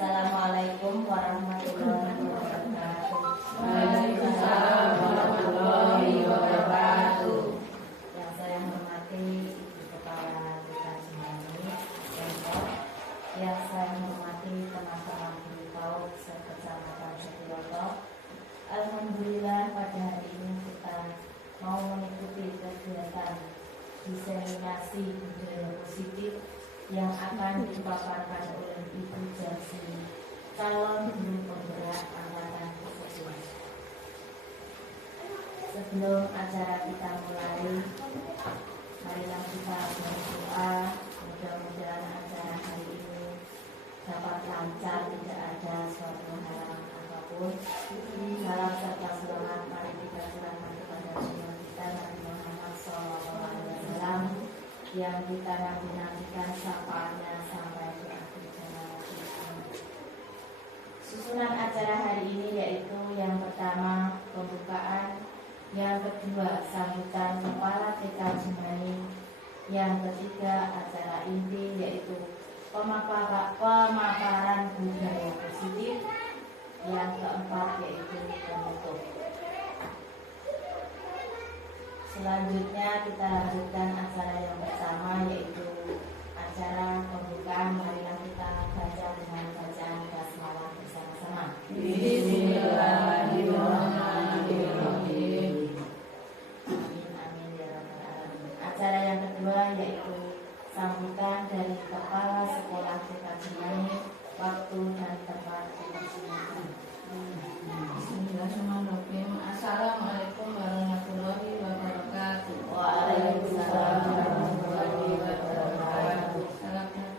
Assalamualaikum warahmatullahi wabarakatuh. Waalaikumsalam warahmatullahi wabarakatuh. Yang saya hormati Ibu Kepala Desa Jemani, Pemkot. Yang saya hormati teman-teman guru PAUD sekecamatan Setiroto. Alhamdulillah pada hari ini kita mau mengikuti kegiatan diseminasi budaya positif yang akan dipaparkan oleh Ibu Jasmine, calon guru penggerak angkatan ke-11. Sebelum acara kita mulai, marilah kita berdoa. Mudah-mudahan acara hari ini dapat lancar, tidak ada suatu halangan apapun. Salam serta selamat mari kita serahkan kepada Tuhan kita Nabi Muhammad SAW yang kita nanti-nantikan syafaatnya sampai di akhir zaman. Susunan acara hari ini yaitu yang pertama pembukaan, yang kedua sambutan Kepala TK Jemani, yang ketiga acara inti yaitu pemaparan budaya positif, yang keempat yaitu penutup. Selanjutnya kita lanjutkan acara yang pertama yaitu acara pembukaan. Marilah kita baca dengan bacaan basmalah bersama-sama. Bismillahirrahmanirrahim. Amin amin ya rabbal alamin. Acara yang kedua yaitu sambutan dari Kepala Sekolah TK Jemani, waktu dan tempat dipersilakan. Bismillahirrahmanirrahim. Assalamualaikum warahmatullahi wabarakatuh. Waalaikumsalam warahmatullahi wabarakatuh.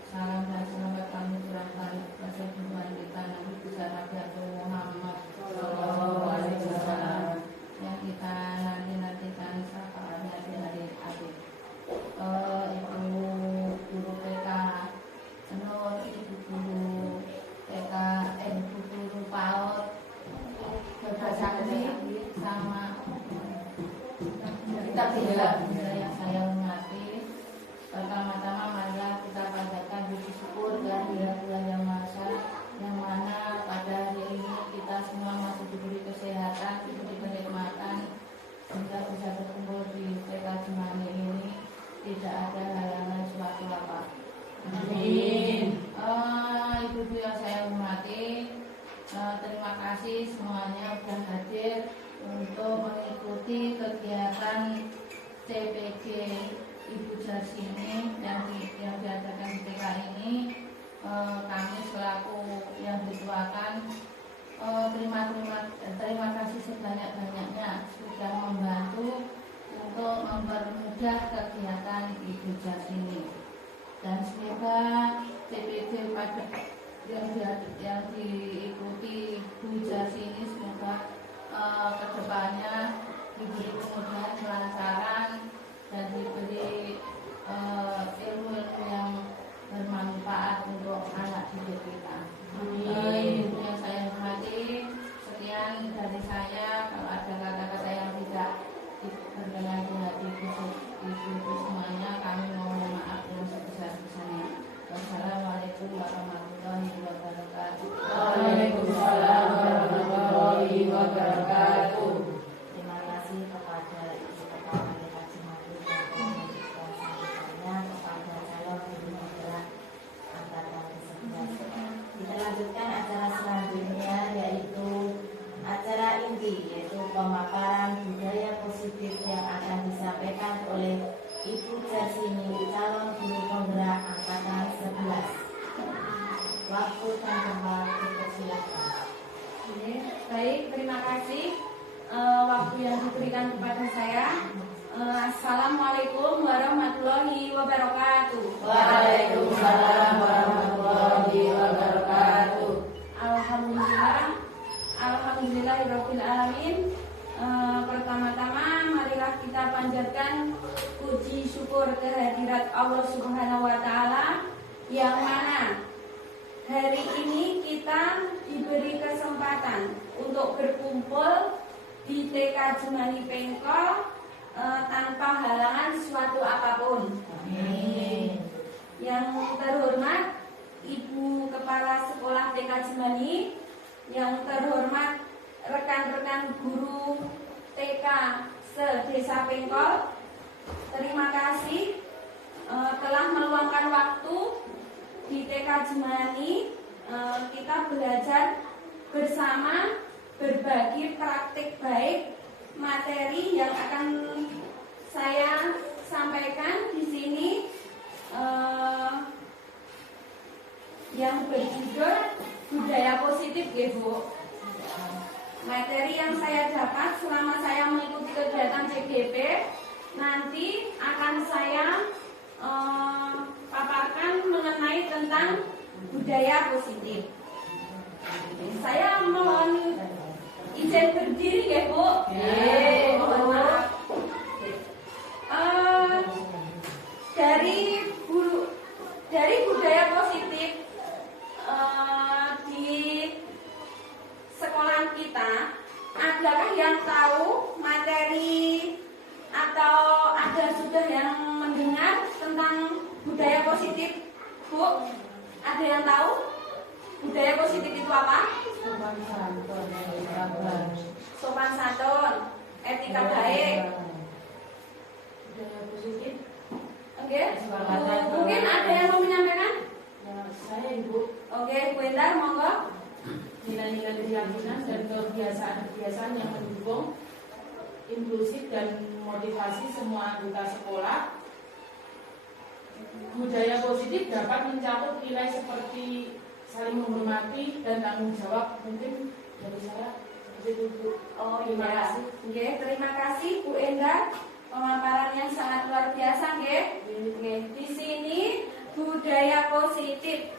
Salam dan selamat kami curahkan kepada Tuhan kita Nabi besar Nabi Muhammad Sallallahu Alaihi Wasallam yang kita nanti-nantikan syafaatnya di hari akhir. Ibu guru TK Nur, ibu guru TK, ibu guru PAUD, Bapak Sakti, sama kita tidak yang saya hormati. Pertama-tama marilah kita panjatkan puji syukur dan bulan yang masa yang mana pada hari ini kita semua masih diberi kesehatan, diberi kenikmatan sehingga bisa berkumpul di TK Jemani ini tidak ada halangan suatu apa. Amin. Ibu-ibu yang saya hormati, terima kasih semuanya sudah hadir untuk mengikuti kegiatan CPG Ibu Jasmine yang diadakan di TK ini. Kami selaku yang dituakan terima kasih sebanyak-banyaknya sudah membantu untuk mempermudah kegiatan Ibu Jasmine. Dan semoga CPG pada yang diikuti Bu Jasmine semoga kedepannya diberi kemudahan, kelancaran dan diberi ilmu-ilmu yang bermanfaat untuk anak didik kita. Amin. Yang saya hormati, sekian dari saya. Kalau ada kata-kata yang tidak berkenan di hati ibu-ibu semuanya, kami mohon maaf yang sebesar-besarnya. Wassalamualaikum warahmatullahi wabarakatuh. Waalaikumsalam warahmatullahi wabarakatuh. Terima kasih kepada Ibu Kepala TK Jemani dan sambutannya kepada calon guru penggerak angkatan ke-11. Kita lanjutkan acara selanjutnya yaitu acara inti, yaitu pemaparan budaya positif yang akan disampaikan oleh Ibu Jasmine, calon guru penggerak angkatan 11. Waktu dan tempat dipersilakan. Baik, terima kasih waktu yang diberikan kepada saya. Assalamualaikum warahmatullahi wabarakatuh. Waalaikumsalam warahmatullahi wabarakatuh. Alhamdulillahirabbil alamin. Pertama-tama marilah kita panjatkan puji syukur kehadirat Allah Subhanahu wa taala yang mana hari ini kita diberi kesempatan untuk berkumpul di TK Jemani Pengkol tanpa halangan suatu apapun. Amin. Yang terhormat Ibu Kepala Sekolah Kepala TK Jemani, yang terhormat rekan-rekan guru TK se-Desa Pengkol, terima kasih telah meluangkan waktu di TK Jemani. Kita belajar bersama, berbagi praktik baik materi yang akan saya sampaikan di sini, yang berjudul budaya positif, ya Bu. Materi yang saya dapat selama saya mengikuti kegiatan CGP nanti akan saya paparkan mengenai tentang budaya positif. Saya mohon izin berdiri, ya Bu. Mohon maaf. Dari budaya positif di sekolah kita, adakah yang tahu materi atau ada sudah yang mendengar tentang budaya positif, Bu? Ada yang tahu budaya positif itu apa? Sopan santun, etika baik. Budaya positif. Oke. Mungkin ada yang mau menyampaikan? Ya, saya Ibu. Oke, Bu Endar, monggo. Nilai-nilai keyakinan dan kebiasaan-kebiasaan yang mendukung inklusif dan motivasi semua anggota sekolah. Budaya positif dapat mencakup nilai seperti saling menghormati dan tanggung jawab. Mungkin dari saya seperti itu, Bu. Oh Terima iya. kasih. Oke, terima kasih Bu Endar. Pemaparan yang sangat luar biasa, nggih. Oke, di sini budaya positif.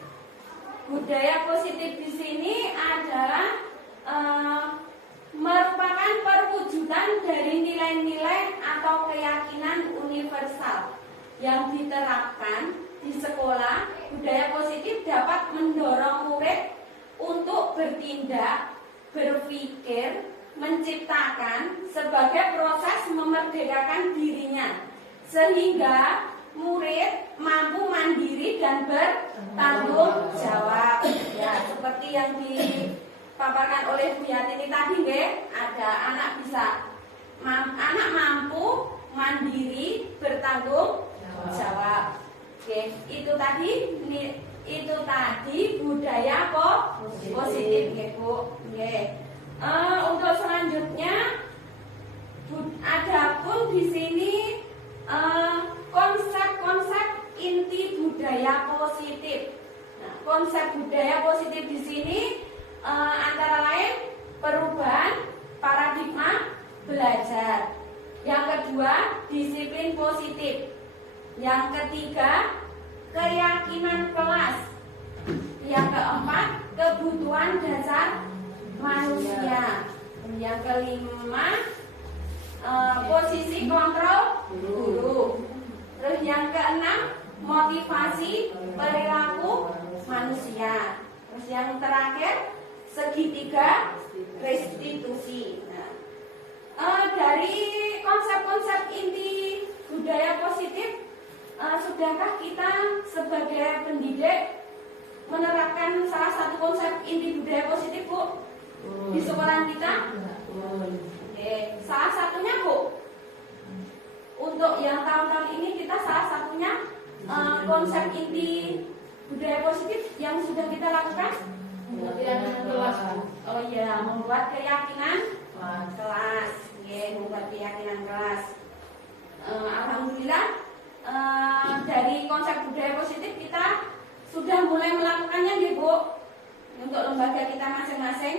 Budaya positif di sini adalah merupakan perwujudan dari nilai-nilai atau keyakinan universal yang diterapkan di sekolah. Budaya positif dapat mendorong murid untuk bertindak, berpikir, menciptakan sebagai proses memerdekakan dirinya, sehingga murid mampu mandiri dan bertanggung jawab. Ya, seperti yang dipaparkan oleh Bu Yatini tadi, ada anak anak mampu mandiri bertanggung jawab. Oke, itu tadi budaya positif, Bu. Oke. Untuk selanjutnya, adapun di sini konsep-konsep inti budaya positif. Nah, konsep budaya positif di sini antara lain perubahan paradigma belajar. Yang kedua, disiplin positif. Yang ketiga, keyakinan kelas. Yang keempat, kebutuhan dasar manusia. Yang kelima, posisi kontrol guru. Terus yang keenam, motivasi perilaku manusia. Terus yang terakhir, segitiga restitusi. Dari konsep-konsep inti budaya positif, sudahkah kita sebagai pendidik menerapkan salah satu konsep inti budaya positif, Bu, di sekolah kita? Oke, salah satunya, Bu, untuk yang tahun-tahun ini kita salah satunya konsep inti budaya positif yang sudah kita lakukan. Keyakinan kelas. Oh iya, membuat keyakinan kelas. Membuat keyakinan kelas. Alhamdulillah, dari konsep budaya positif kita sudah mulai melakukannya, ya, Bu, untuk lembaga kita masing-masing.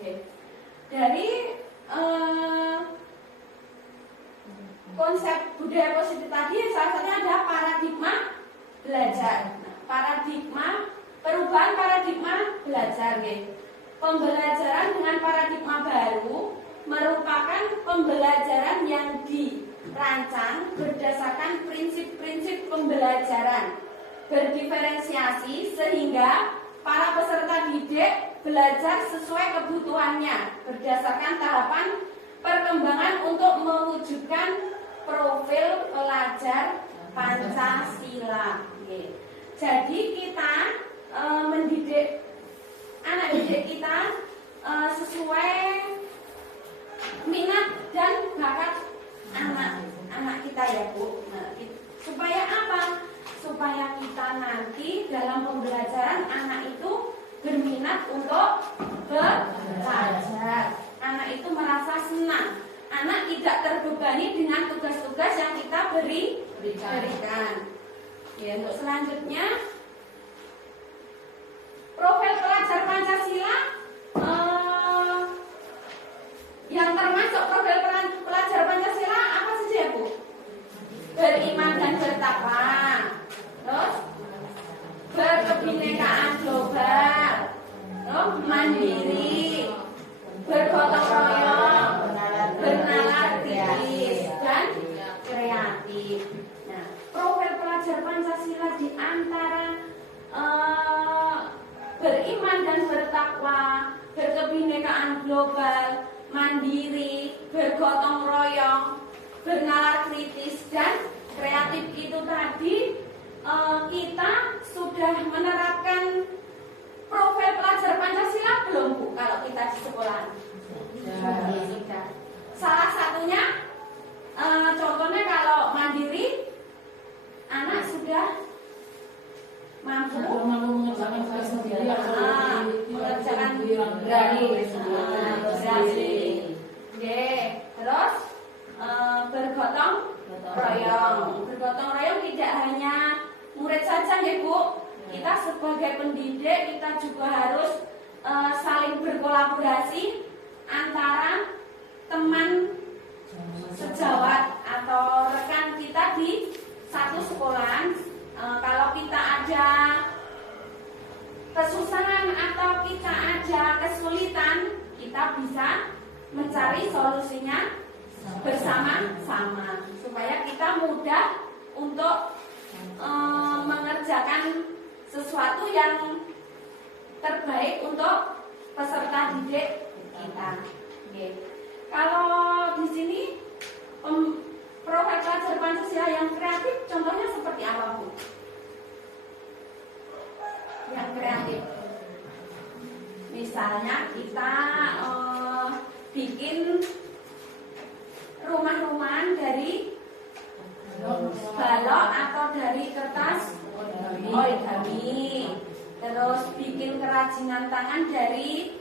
Ya. Dari konsep budaya positif tadi, salah satunya ada paradigma belajar. Perubahan paradigma belajar, pembelajaran dengan paradigma baru merupakan pembelajaran yang dirancang berdasarkan prinsip-prinsip pembelajaran berdiferensiasi, sehingga para peserta didik belajar sesuai kebutuhannya berdasarkan tahapan perkembangan untuk mewujudkan profil pelajar Pancasila. Jadi kita mendidik anak didik kita sesuai minat dan bakat anak kita ya Bu. Nah, supaya apa? Supaya kita nanti dalam pembelajaran anak itu berminat untuk belajar. Anak itu merasa senang. Anak tidak terbebani dengan tugas-tugas yang kita berikan. Ya, untuk selanjutnya profil pelajar Pancasila yang termasuk profil pelajar Pancasila apa saja ya Bu? Beriman dan bertakwa, terus berkebinekaan global, terus mandiri, bergotong royong, bernalar kritis dan kreatif. Nah, profil pelajar Pancasila di antara beriman dan bertakwa, berkebinekaan global, mandiri, bergotong royong, bernalar kritis dan kreatif itu tadi kita sudah menerapkan profil pelajar Pancasila belum Bu kalau kita di sekolah? Salah satunya contohnya kalau mandiri anak sudah mampu mengerjakan tugas sendiri mengerjakan berani. Terus bergotong royong. Bergotong royong tidak hanya murid saja ya Bu. Kita sebagai pendidik kita juga harus saling berkolaborasi antara teman sejawat atau rekan kita di satu sekolahan. Kalau kita ada kesusahan atau kita ada kesulitan, kita bisa mencari solusinya bersama-sama supaya kita mudah untuk mengerjakan sesuatu yang terbaik untuk peserta didik kita. Oke. Kalau di sini profil pelajar Pancasila yang kreatif contohnya seperti apa Bu? Yang kreatif, misalnya kita bikin rumah-rumahan dari balok atau dari kertas origami, terus bikin kerajinan tangan dari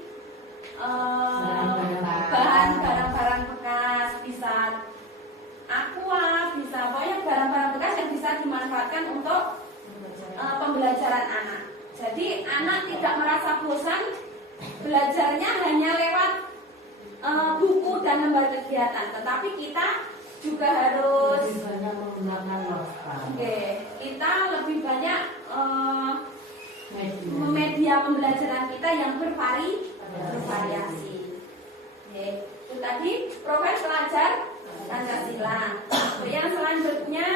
bahan barang-barang bekas, bisa aqua, bisa pokoknya barang-barang bekas yang bisa dimanfaatkan untuk pembelajaran anak. Jadi anak tidak merasa bosan, belajarnya hanya lewat buku dan lembar kegiatan, tetapi kita juga harus kita lebih banyak media pembelajaran kita yang bervariasi. Itu tadi profil pelajar Pancasila. Yang selanjutnya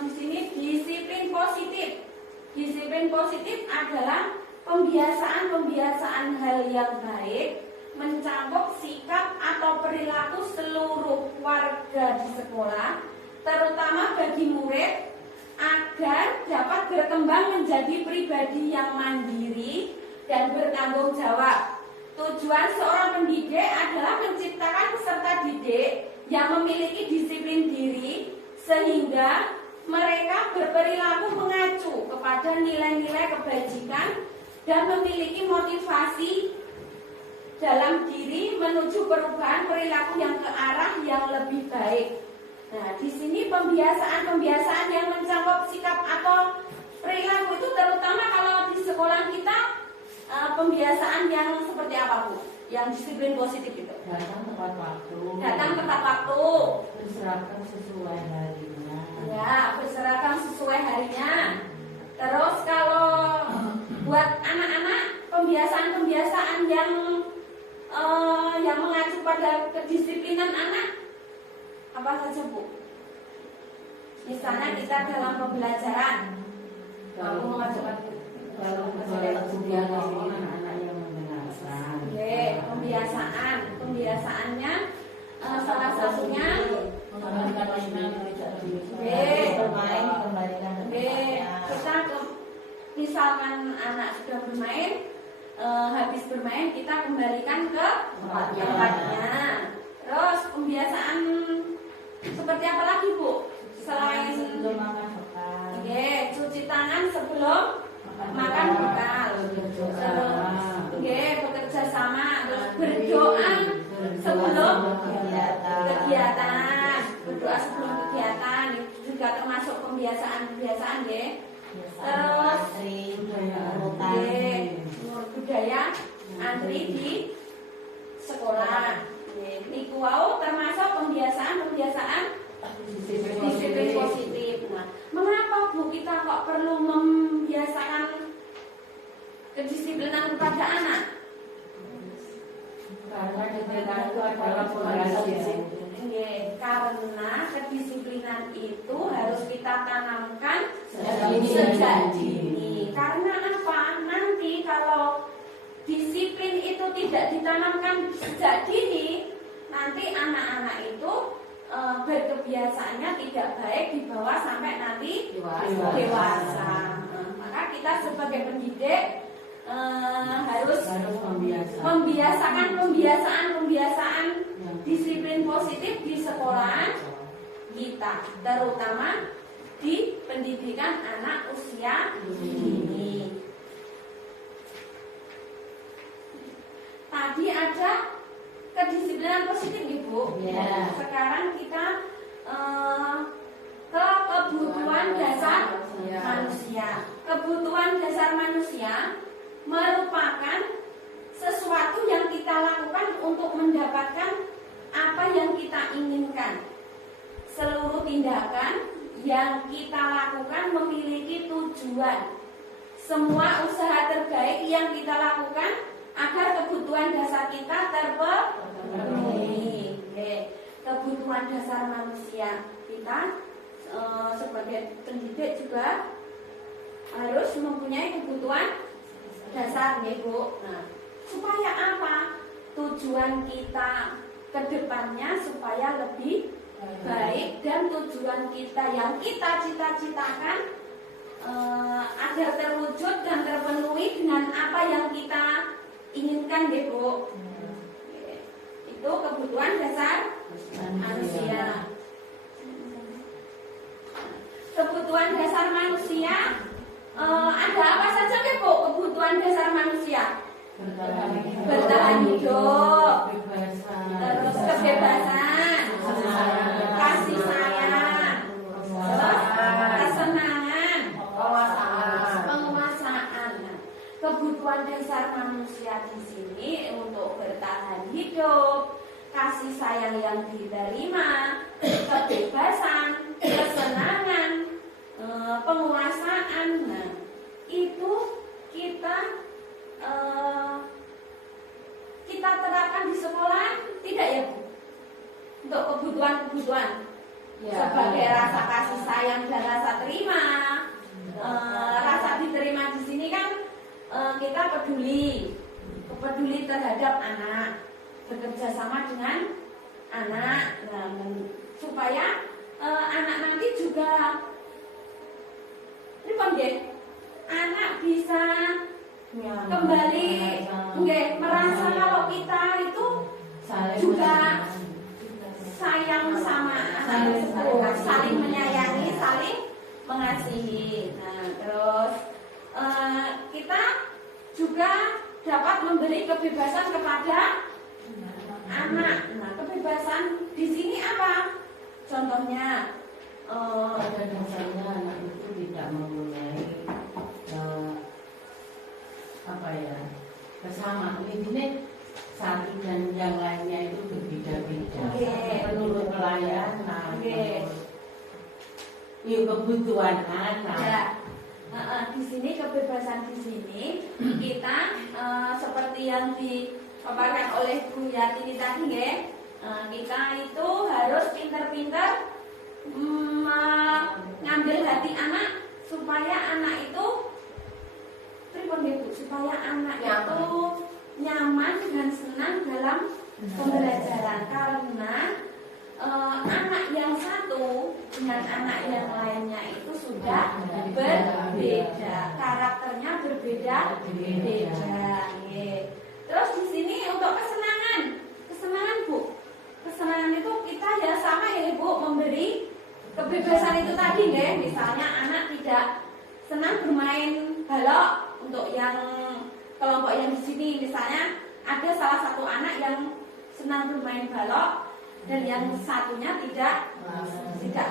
di sini disiplin positif. Disiplin positif adalah pembiasaan hal yang baik mencakup sikap atau perilaku seluruh warga di sekolah, terutama bagi murid, agar dapat berkembang menjadi pribadi yang mandiri dan bertanggung jawab. Tujuan seorang pendidik adalah menciptakan peserta didik yang memiliki disiplin diri sehingga mereka berperilaku mengacu kepada nilai-nilai kebajikan dan memiliki motivasi dalam diri menuju perubahan perilaku yang ke arah yang lebih baik. Nah, di sini pembiasaan yang mencakup sikap atau perilaku itu terutama kalau di sekolah kita pembiasaan yang seperti apa Bu? Yang disiplin positif itu. Datang tepat waktu. Berseragam sesuai harinya. Ya, berseragam sesuai harinya. Terus kalau buat anak-anak pembiasaan yang mengacu pada kedisiplinan anak apa saja Bu? Misalnya kita dalam pembelajaran Kalau mengajukan kemudian anak-anak yang mendengarkan. Pembiasaannya salah satunya mengamalkan kita misalkan anak sudah bermain, habis bermain kita kembalikan ke tempatnya. Terus pembiasaan seperti apa lagi Bu? Selain sebelum makan bekal. Oke, cuci tangan sebelum makan bekal. Oke, bekerja sama, terus berdoa sebelum kegiatan. Berdoa sebelum kegiatan itu juga termasuk pembiasaan ya. Terus budaya antri di sekolah. Niku wau termasuk pembiasaan disiplin positif. Nah, mengapa Bu kita kok perlu membiasakan kedisiplinan kepada anak? Karena kedisiplinan itu adalah pondasi. Karena kedisiplinan itu harus kita tanamkan Sejak dini. Karena apa? Nanti kalau disiplin itu tidak ditanamkan sejak dini, nanti anak-anak itu berkebiasaannya tidak baik dibawa sampai nanti dewasa. Maka kita sebagai pendidik harus membiasakan pembiasaan disiplin positif di sekolah kita, terutama di pendidikan anak usia dini. Tadi ada kedisiplinan positif Ibu. Ya. Sekarang kita ke kebutuhan dasar manusia. Kebutuhan dasar manusia merupakan sesuatu yang kita lakukan untuk mendapatkan apa yang kita inginkan. Seluruh tindakan yang kita lakukan memiliki tujuan. Semua usaha terbaik yang kita lakukan agar kebutuhan dasar kita terpenuhi. Kebutuhan dasar manusia kita sebagai pendidik juga harus mempunyai kebutuhan dasar nih Bu. Nah, supaya apa? Tujuan kita ke depannya supaya lebih baik, dan tujuan kita yang kita cita-citakan agar terwujud dan terpenuhi dengan apa yang kita inginkan deh Bu. Itu kebutuhan dasar manusia. Kebutuhan dasar manusia ada apa saja deh Bu? Kebutuhan dasar manusia: bertahan hidup, terus kebebasan, kasih sayang, terus kesenangan, penguasaan. Nah, kebutuhan dasar manusia di sini untuk bertahan hidup, kasih sayang yang diterima, kebebasan, kesenangan, penguasaan. Nah, itu kita terapkan di sekolah tidak ya Bu? Untuk kebutuhan-kebutuhan sebagai rasa kasih sayang dan rasa terima, rasa diterima di sini kan kita peduli terhadap anak, bekerja sama dengan anak, supaya anak nanti juga anak bisa kembali merasa kalau kita itu juga sayang sama anak tersebut, saling menyayangi, saling mengasihi. Nah, terus kita juga dapat memberi kebebasan kepada anak. Nah, kebebasan di sini apa? Contohnya, pada dasarnya anak itu tidak mempunyai kesamaan. Ini satu dan yang lainnya itu berbeda-beda. Menurut pelayanan, kebutuhan anak. Ya. Di sini kebebasan di sini kita seperti yang dipaparkan oleh Bu Yatini tadi kita itu harus pintar-pintar mengambil hati anak supaya anak itu itu nyaman dan senang dalam pembelajaran, karena anak yang satu dengan anak yang lainnya itu sudah berbeda, karakter beda. Terus di sini untuk kesenangan Bu. Kesenangan itu kita ya sama ya Bu, memberi kebebasan itu tadi deh. Misalnya anak tidak senang bermain balok, untuk yang kelompok yang di sini misalnya ada salah satu anak yang senang bermain balok dan yang satunya tidak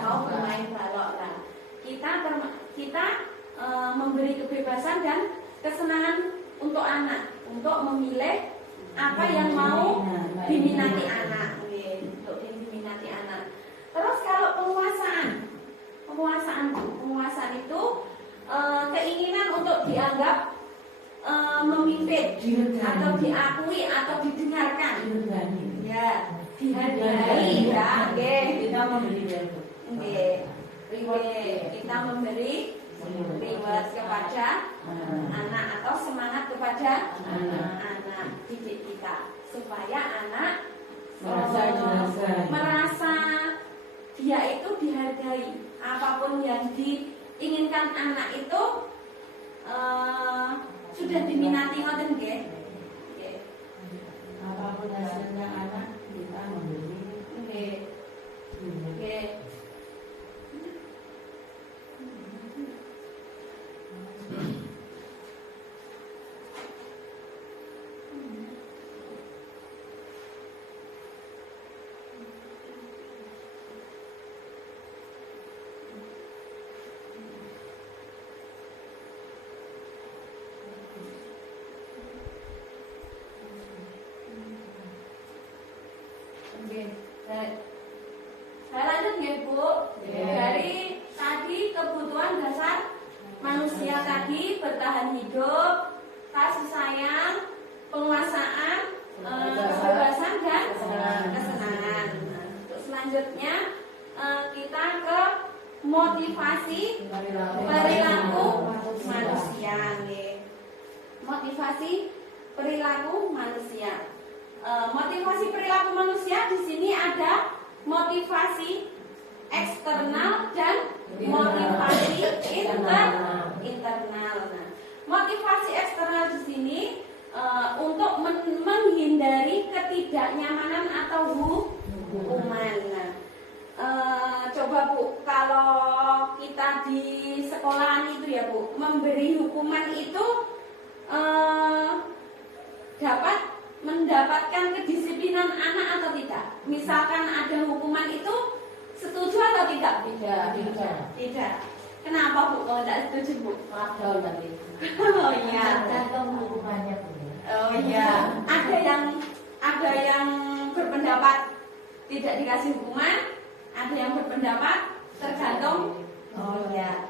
mau bermain balok. Nah, kita memberi kebebasan dan kesenangan untuk anak untuk memilih apa yang mau diminati anak, untuk diminati anak. Terus kalau penguasaan itu keinginan untuk dianggap memimpin atau diakui atau didengarkan, ya, dihargai, ya, kita memberi reward kepada anak atau semangat kepada anak didik kita supaya anak merasa dia itu dihargai. Apapun yang diinginkan anak itu sudah diminati ngoten nggih. Apapun hasilnya anak kita memberi. Nggih. Saya lanjut ya Bu. Dari tadi kebutuhan dasar manusia tadi, bertahan hidup, kasih sayang, penguasaan, kebebasan dan kesenangan. Untuk selanjutnya kita ke motivasi perilaku manusia. Motivasi perilaku manusia. Motivasi perilaku manusia di sini ada motivasi eksternal dan motivasi internal. Nah, motivasi eksternal di sini untuk menghindari ketidaknyamanan atau hukuman. Nah, coba Bu, kalau kita di sekolahan itu ya Bu, memberi hukuman itu dapat mendapatkan kedisiplinan anak atau tidak? Misalkan ada hukuman itu, setuju atau tidak? Tidak. Kenapa Bu kalau tidak setuju Bu? Lockdown tadi. Oh iya. Tergantung hukumannya Bu. Oh iya. Ada yang berpendapat tidak dikasih hukuman, ada yang berpendapat tergantung. Oh iya.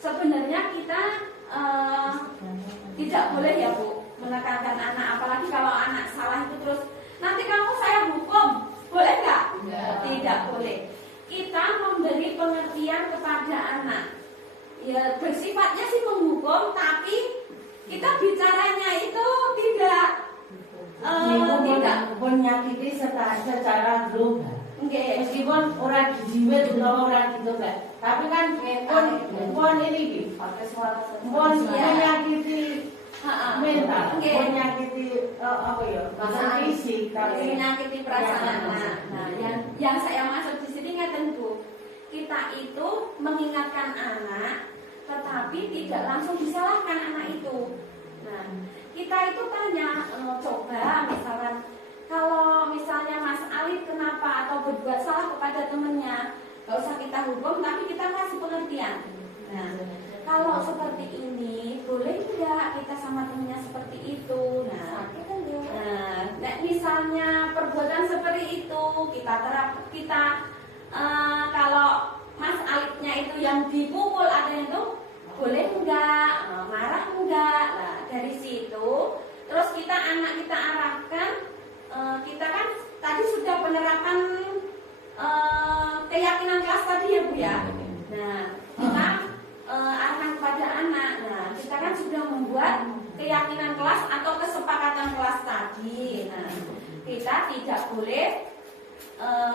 Sebenarnya kita tidak boleh ya Bu menekankan anak, apalagi kalau anak salah itu terus nanti kamu saya hukum, boleh nggak? Tidak boleh. Kita memberi pengertian kepada anak. Ya bersifatnya sih menghukum, tapi kita bicaranya itu tidak menyakiti secara global. Meskipun orang dijiwet atau orang gitu kan, tapi kan pun ini pun menyakiti mental, menyakiti apa ya, fisik, tapi menyakiti perasaan anak. Nah, yang saya maksud di sini ngeten Bu, kita itu mengingatkan anak, tetapi tidak langsung disalahkan anak itu. Nah, kita itu tanya, coba misalkan kalau misalnya Mas Alif kenapa atau berbuat salah kepada temannya, gak usah kita hukum, tapi kita kasih pengertian. Nah, kalau seperti ini, boleh tidak kita sama temannya seperti itu? Nah, misalnya perbuatan seperti itu kita kalau Mas Alifnya itu yang dipukul ada itu boleh enggak, marah enggak? Nah, dari situ terus anak kita arahkan, kita kan tadi sudah penerapan keyakinan kelas tadi ya Bu ya. Nah, kita arahkan kepada anak. Nah, kita kan sudah membuat keyakinan kelas atau kesepakatan kelas tadi. Nah, kita tidak boleh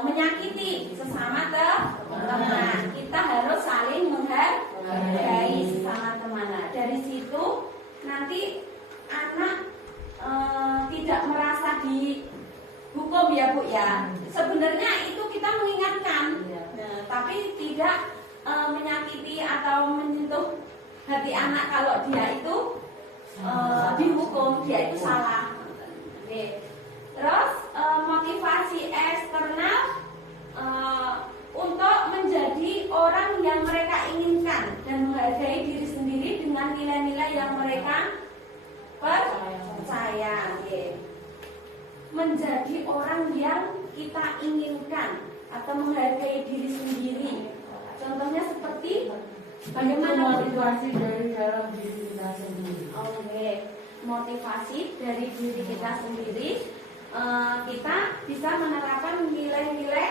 menyakiti sesama teman. Kita harus saling menghargai sesama teman. Nah, dari situ nanti nanti anak tidak merasa dihukum ya Bu ya. Sebenarnya itu kita mengingatkan, nah, tapi tidak menyakiti atau menyentuh hati anak kalau dia itu dihukum, dia itu salah. Oke. Terus motivasi eksternal untuk menjadi orang yang mereka inginkan dan menghargai diri sendiri dengan nilai-nilai yang mereka percaya. Oke. Menjadi orang yang kita inginkan atau menghargai diri sendiri. Contohnya seperti bagaimana motivasi dari dalam diri kita sendiri. Oke, motivasi dari diri kita sendiri, kita bisa menerapkan nilai-nilai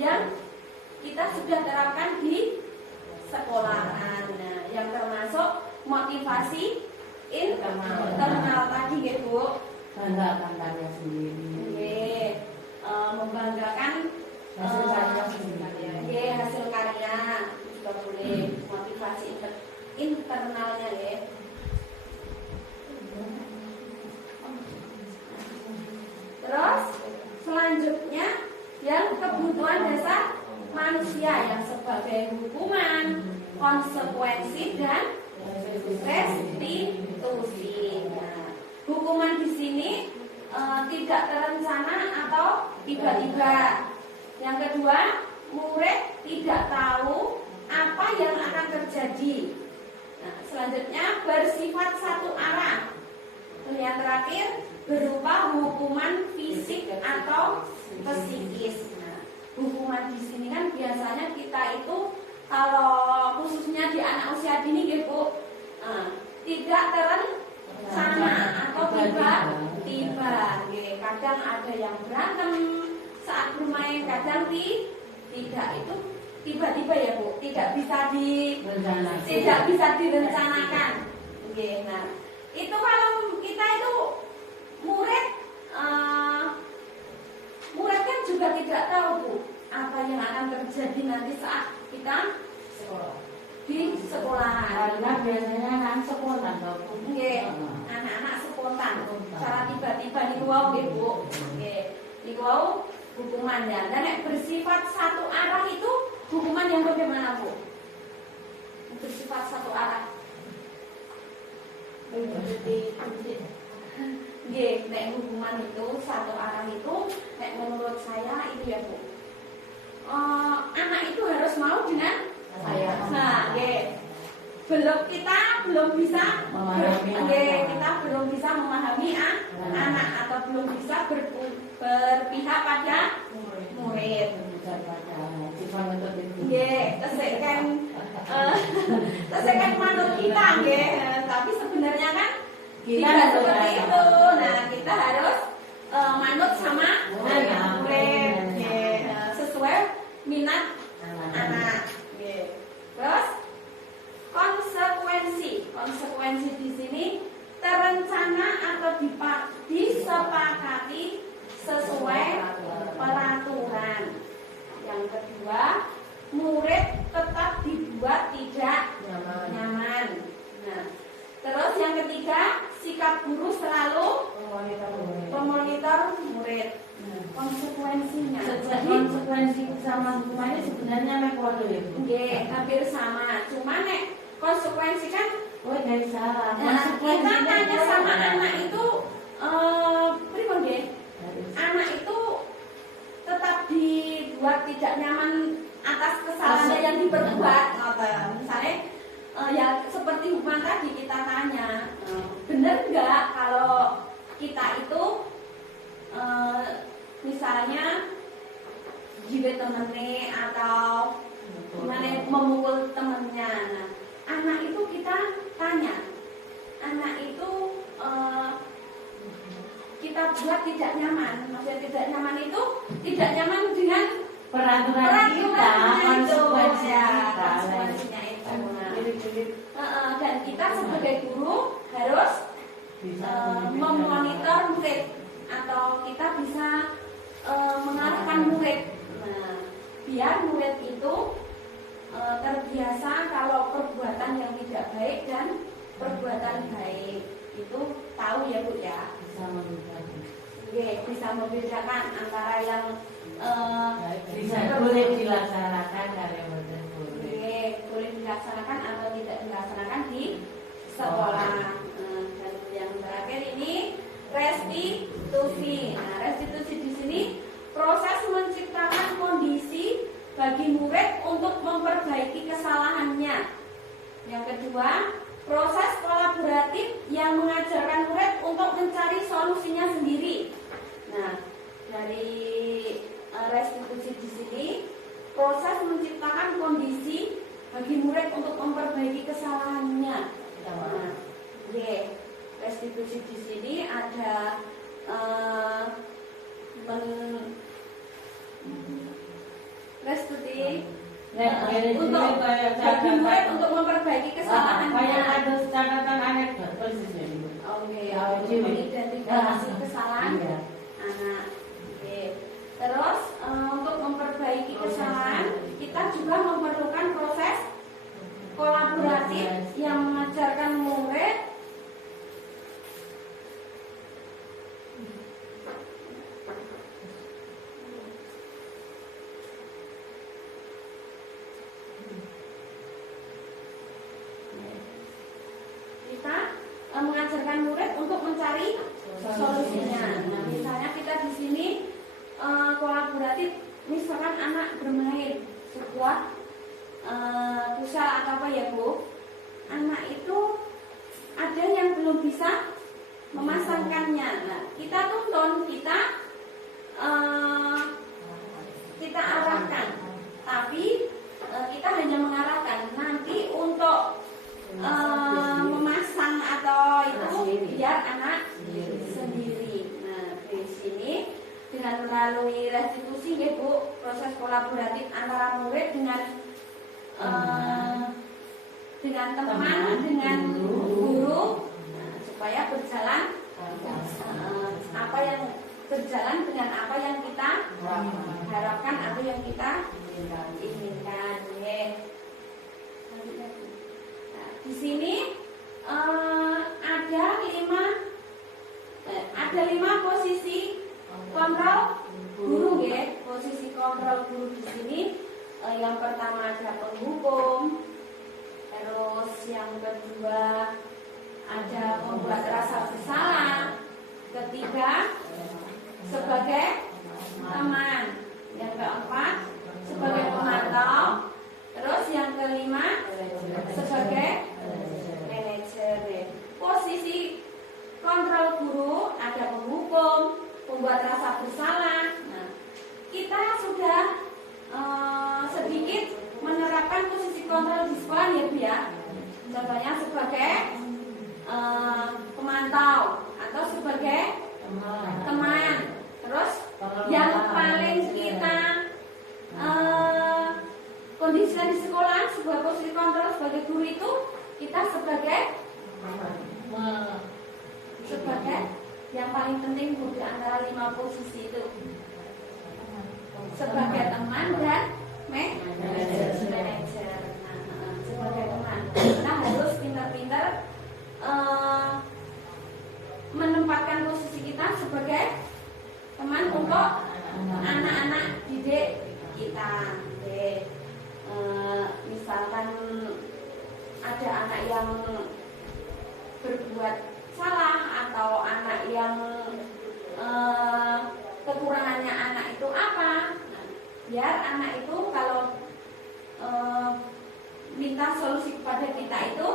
yang kita sudah terapkan di sekolahan. Nah, yang termasuk motivasi internal tadi, ya Bu. Banggakan karya sendiri. Oke, membanggakan Hasil karya sendiri. Oke, hasil karya juga boleh. Motivasi internalnya ya. Terus selanjutnya yang kebutuhan dasar manusia yang sebagai hukuman, konsekuensi dan restitusi. Nah, hukuman di sini tidak terencana atau tiba-tiba. Yang kedua, murid tidak tahu apa yang akan terjadi. Nah, selanjutnya bersifat satu arah. Dan yang terakhir berupa hukuman fisik atau psikis. Nah, hukuman di sini kan biasanya kita itu kalau khususnya di anak usia dini, ya Bu, tidak terencana atau tiba-tiba. Kadang ada yang berantem saat bermain, kadang tidak, itu tiba-tiba ya Bu, tidak bisa direncanakan. Oke, nah itu kalau kita itu murid kan juga tidak tahu Bu apa yang akan terjadi nanti saat kita di sekolahan. Karena biasanya kan spontan, Oke, anak-anak spontan, cara tiba-tiba di wow, Bu. Oke, di wow hukumannya. Dan yang bersifat satu arah itu hukuman yang bagaimana Bu? Bersifat satu arah. Nek hukuman itu satu arah itu, nek menurut saya itu ya Bu. Anak itu harus mau dengan saya. Nah, kita belum bisa memahami anak atau belum bisa berpihak pada murid. Tesekan manut kita, tapi sebenarnya kan tidak seperti itu. Nah, kita harus manut sama murid, sesuai minat anak. Terus konsekuensi di sini terencana atau disepakati sesuai peraturan. Yang kedua, murid tetap dibuat tidak nyaman. Nah, terus yang ketiga, sikap guru selalu memonitor murid. Konsekuensinya. Konsekuensi sama hukumannya sebenarnya metode ya Bu? Hampir sama. Cuma nek konsekuensi kan dari salah. Nah, kita tanya sama anak itu pripun nggih? Anak itu tetap dibuat tidak nyaman atas kesalahannya yang diperbuat. Misalnya ya seperti hukuman tadi kita tanya, benar nggak kalau kita itu misalnya jiwet temennya atau gimana memukul temennya. Nah, anak itu kita tanya, anak itu kita buat tidak nyaman. Maksudnya tidak nyaman itu tidak nyaman dengan peraturan kita, konsekuensinya itu. Dan kita sebagai guru harus memonitor murid atau kita bisa mengarahkan murid. Nah, biar murid itu terbiasa kalau perbuatan yang tidak baik dan perbuatan baik. itu tahu ya Bu ya. Bisa membedakan. Bisa membedakan antara yang Bisa boleh dilaksanakan karya modern boleh. boleh dilaksanakan atau tidak dilaksanakan di sekolah. Dan yang terakhir ini restitusi. Nah, restitusi di sini proses menciptakan kondisi bagi murid untuk memperbaiki kesalahannya. Yang kedua, proses kolaboratif yang mengajarkan murid untuk mencari solusinya sendiri. Nah, dari restitusi di sini proses menciptakan kondisi bagi murid untuk memperbaiki kesalahannya. Nah, restitusi di sini ada restitusi untuk bagi murid untuk memperbaiki kesalahannya. Kayak ada catatan anekdot persis ya. Oke, mengidentifikasi kesalahan anak. Terus untuk memperbaiki kesalahan kita juga memerlukan proses kolaboratif yang mengajarkan murid untuk mencari solusinya. Nah, misalnya kita di sini kolaboratif, misalkan anak bermain sebuah pusat atau apa ya Bu, anak itu ada yang belum bisa memasangkannya. Nah, kita tuntun, kita arahkan, tapi kita hanya mengarahkan. Nanti untuk memasang atau itu biar anak sendiri. Nah, di sini dengan melalui restitusi ya Bu, proses kolaboratif antara murid dengan teman, dengan guru, nah, supaya berjalan apa yang berjalan dengan apa yang kita harapkan atau yang kita inginkan. Nah, di sini ada lima posisi kontrol guru ya. Posisi kontrol guru di sini yang pertama ada penghukum, terus yang kedua ada membuat rasa bersalah, ketiga sebagai teman, yang keempat sebagai pemantau, terus yang kelima sebagai manajer. Posisi kontrol guru ada penghukum, membuat rasa bersalah. Nah, kita sudah sedikit menerapkan posisi kontrol di sekolah ya Bu ya. Contohnya sebagai pemantau atau sebagai teman. Terus yang paling kita kondisikan di sekolah sebuah posisi kontrol sebagai guru itu kita sebagai yang paling penting Bu, di antara 5 posisi itu sebagai teman dan manajer. Sebagai teman kita harus pintar-pintar menempatkan posisi kita sebagai teman untuk anak-anak didik kita. Misalkan ada anak yang berbuat salah atau anak yang kekurangannya anak itu apa, biar anak itu kalau minta solusi kepada kita itu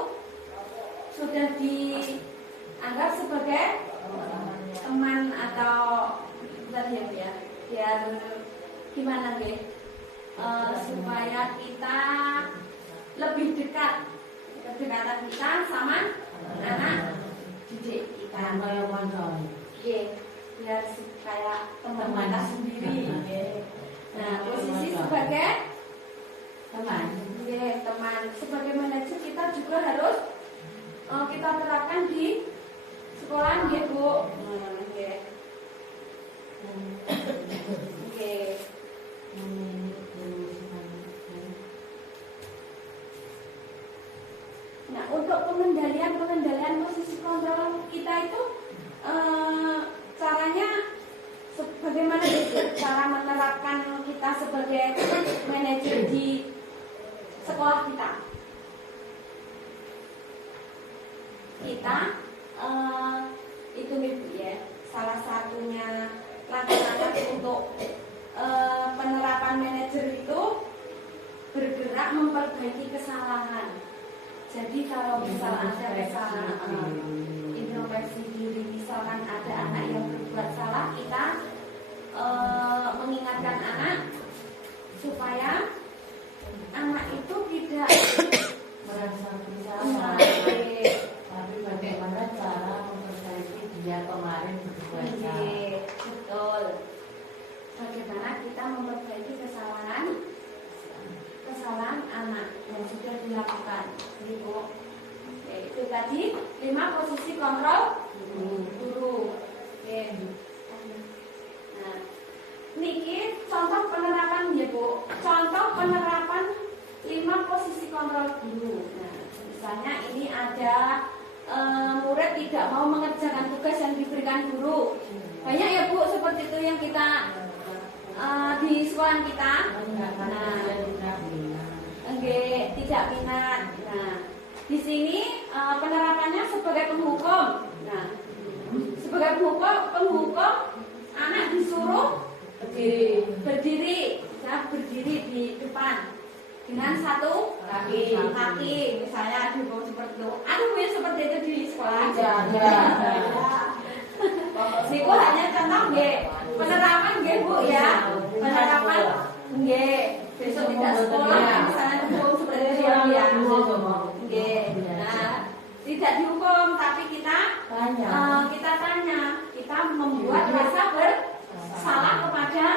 sudah dianggap sebagai teman atau ya, biar gimana ya, supaya kita lebih dekat, kedekatan kita sama anak didik kita. Biar kayak teman kita sendiri. Nah, posisi sebagai teman. Sebagai manajer kita juga harus kita terapkan di sekolah ya Bu. Nah, untuk pengendalian posisi kontrol bagaimana cara menerapkan kita sebagai manajer di sekolah kita? Kita itu Ibu ya, salah satunya langkah-langkah untuk penerapan manajer itu bergerak memperbaiki kesalahan. Jadi kalau misal ada kesalahan, introspeksi diri, misalkan ada anak yang berbuat salah, kita mengingatkan anak supaya anak itu tidak merasa bersalah. Tapi bagaimana cara memperbaiki dia kemarin berbuat salah? Betul. Bagaimana kita memperbaiki kesalahan anak yang sudah dilakukan, Ibu. Itu tadi 5 posisi kontrol guru. Oke. Nah, niki contoh penerapan ya Bu. Contoh penerapan 5 posisi kontrol guru. Nah, misalnya ini ada murid tidak mau mengerjakan tugas yang diberikan guru. Banyak ya Bu seperti itu yang kita di sekolah kita. Tidak minat. Nah, di sini penerapannya sebagai penghukum. Nah, sebagai penghukum anak disuruh berdiri di depan dengan satu kaki, misalnya dihukum seperti itu. Ada yang seperti itu di sekolah? Niku hanya contoh nggih. Penerapan nggih Bu ya. Penerapan nggih. Besok tidak sekolah misalnya dihukum seperti itu ya. Nggih. Nah, tidak dihukum tapi kita tanya, kita membuat rasa bersalah kepada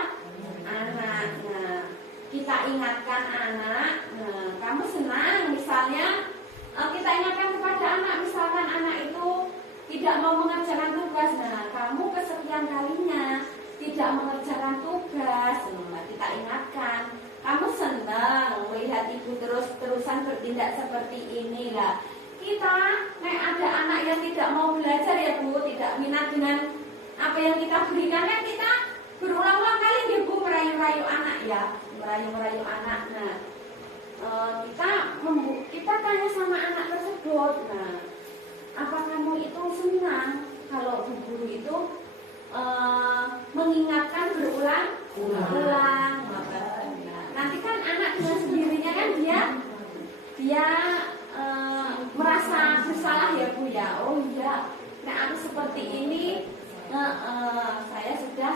anak. Nah, kita ingatkan anak. Nah, kamu senang misalnya kita ingatkan kepada anak, misalkan anak itu tidak mau mengerjakan tugas. Nah, kamu kesekian kalinya tidak mengerjakan tugas. Nah, kita ingatkan, kamu senang melihat ibu terus-terusan bertindak seperti ini lah. Kita, ada anak yang tidak mau belajar ya Bu, tidak minat dengan apa yang kita berikan, kan kita berulang-ulang kali ya Bu merayu-rayu anak ya, merayu-rayu anak. Nah, kita tanya sama anak tersebut, nah, apa kamu itu senang kalau bu guru itu mengingatkan berulang-ulang? Nanti kan anak dengan sendirinya kan dia merasa bersalah ya Bu ya. Oh iya, nah aku seperti ini, saya sudah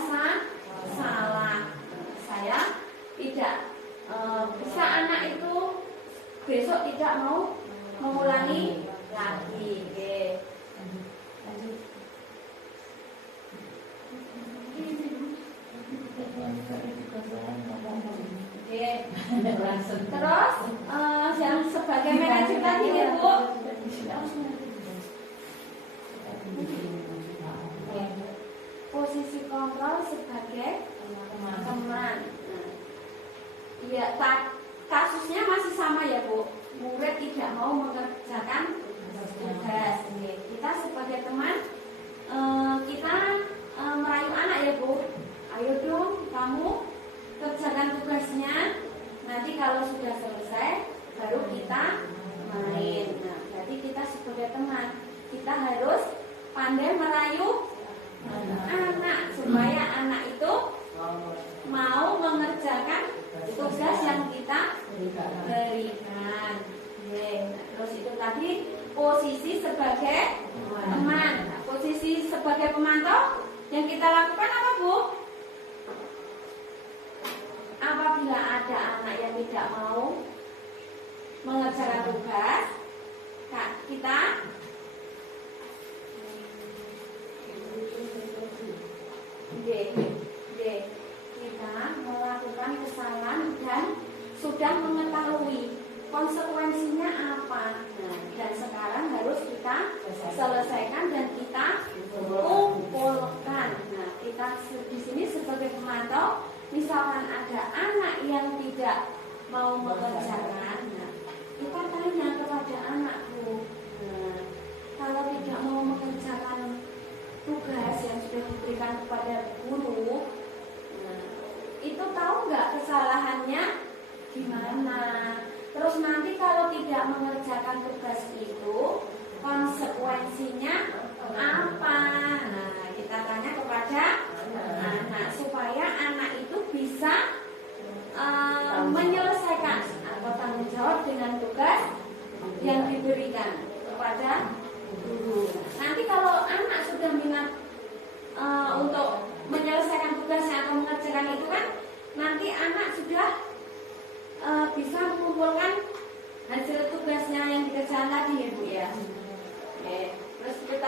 salah. Saya tidak bisa anak itu besok tidak mau mengulangi lagi. Terus yang sebagai manajer tadi ya Bu, posisi kontrol sebagai teman. Iya, kasusnya masih sama ya Bu. Murid tidak mau mengerjakan tugas. Kita sebagai teman, kita merayu anak ya Bu. Ayo dong, kamu kerjakan tugasnya. Nanti kalau sudah selesai, baru kita main. Nah, jadi kita sebagai teman, kita harus pandai merayu anak supaya anak itu mau mengerjakan tugas yang kita berikan. Terus itu tadi posisi sebagai teman. Posisi sebagai pemantau yang kita lakukan apa Bu? Apabila ada anak yang tidak mau mengerjakan tugas, kita melakukan kesalahan dan sudah mengetahui konsekuensinya apa. Nah, dan sekarang harus kita selesaikan dan kita kumpulkan. Nah, kita di sini sebagai pemantau, misalkan ada anak yang tidak mau mengerjakan, nah, kita tanya kepada anakku, nah, kalau tidak mau mengerjakan tugas yang sudah diberikan kepada guru,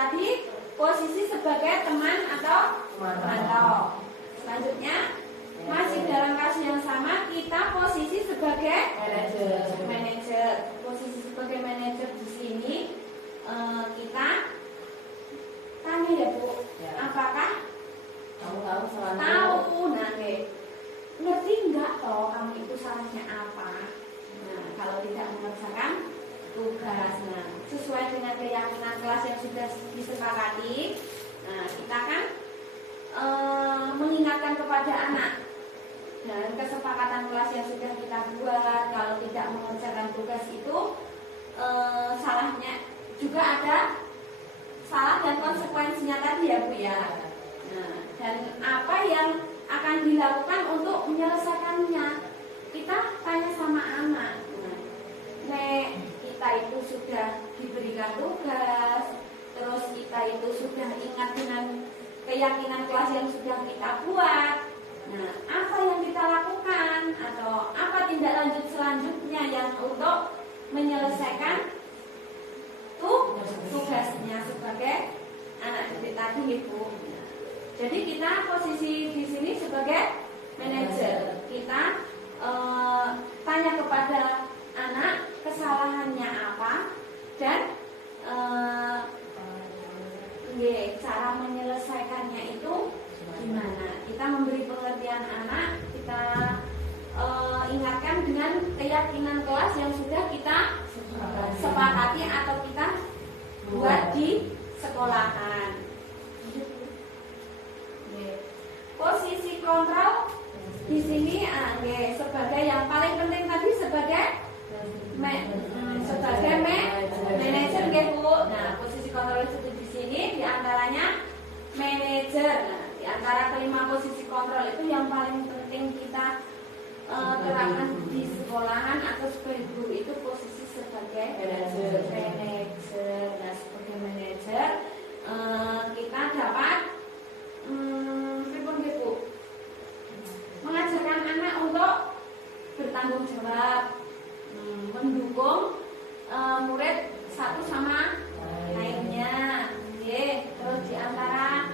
tadi posisi sebagai teman atau pemantau. Selanjutnya masih dalam kasus yang sama, kita posisi sebagai manajer. Posisi sebagai manajer di sini kita tanya ya Bu, apakah Kamu tahu selalu. tahu? Nah, ngerti nggak toh kamu itu salahnya apa? Nah, kalau tidak mengerjakan tugas, nah sesuai dengan keyakinan kelas yang sudah disepakati, nah kita kan mengingatkan kepada anak dan kesepakatan kelas yang sudah kita buat, kalau tidak mengerjakan tugas itu salahnya juga ada salah dan konsekuensinya tadi ya Bu ya. Nah, dan apa yang akan dilakukan untuk menyelesaikannya, kita tanya sama anak. Nek, kita itu sudah diberikan tugas, terus kita itu sudah ingat dengan keyakinan kelas yang sudah kita buat. Nah, apa yang kita lakukan atau apa tindak lanjut selanjutnya yang untuk menyelesaikan tugasnya sebagai anak didik tadi Ibu. Jadi kita posisi di sini sebagai manajer. Kita tanya kepada anak kesalahannya apa dan cara menyelesaikannya itu gimana. Kita memberi pengertian anak, kita ingatkan dengan keyakinan kelas yang sudah kita sepakati atau kita buat di sekolahan. Posisi kontrol di sini sebagai yang paling penting tadi sebagai manajer Bu. Nah, posisi kontrol itu di sini diantaranya manajer. Nah, di antara kelima posisi kontrol itu yang paling penting kita terapkan di sekolahan atau sebagai guru itu posisi sebagai manajer. Nah, sebagai manajer kita dapat mengajarkan anak untuk bertanggung jawab, mendukung murid satu sama lainnya. Terus diantara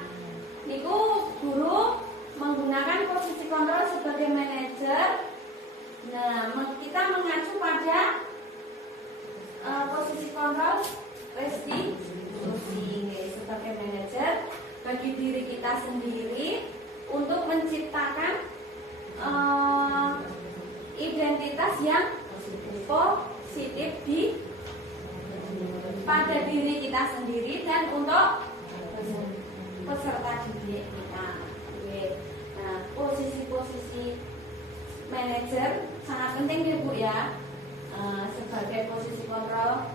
niku guru menggunakan posisi kontrol sebagai manajer. Nah, kita mengacu pada posisi kontrol restitusi sebagai manajer bagi diri kita sendiri untuk menciptakan identitas yang positif pada diri kita sendiri dan untuk peserta didik kita. Nah, posisi-posisi manajer sangat penting ya Bu ya, sebagai posisi kontrol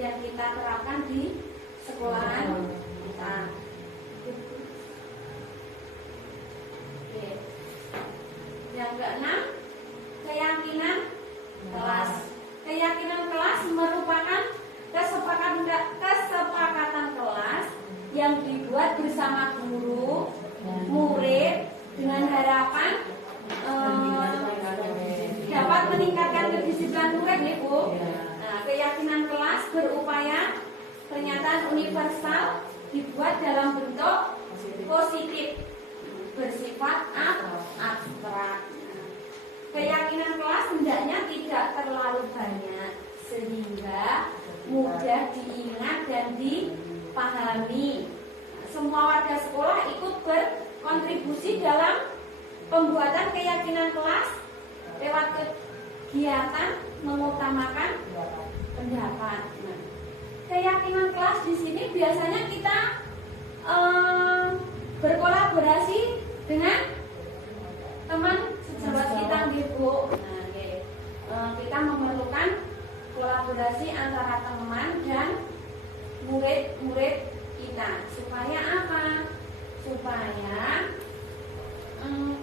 yang kita terapkan di sekolahan kita. Yang keenam, keyakinan kelas. Keyakinan kelas merupakan kesepakatan kelas yang dibuat bersama guru, murid dengan harapan dapat meningkatkan kedisiplinan murid nih Bu. Nah, keyakinan kelas berupaya pernyataan universal dibuat dalam bentuk positif, bersifat abstrak. Keyakinan kelas hendaknya tidak terlalu banyak sehingga mudah diingat dan dipahami. Semua warga sekolah ikut berkontribusi dalam pembuatan keyakinan kelas lewat kegiatan mengutamakan pendapat. Nah, keyakinan kelas di sini biasanya kita berkolaborasi dengan teman sejawat kita Bu. Nah, kita memerlukan kolaborasi antara teman dan murid-murid kita. Supaya apa? Supaya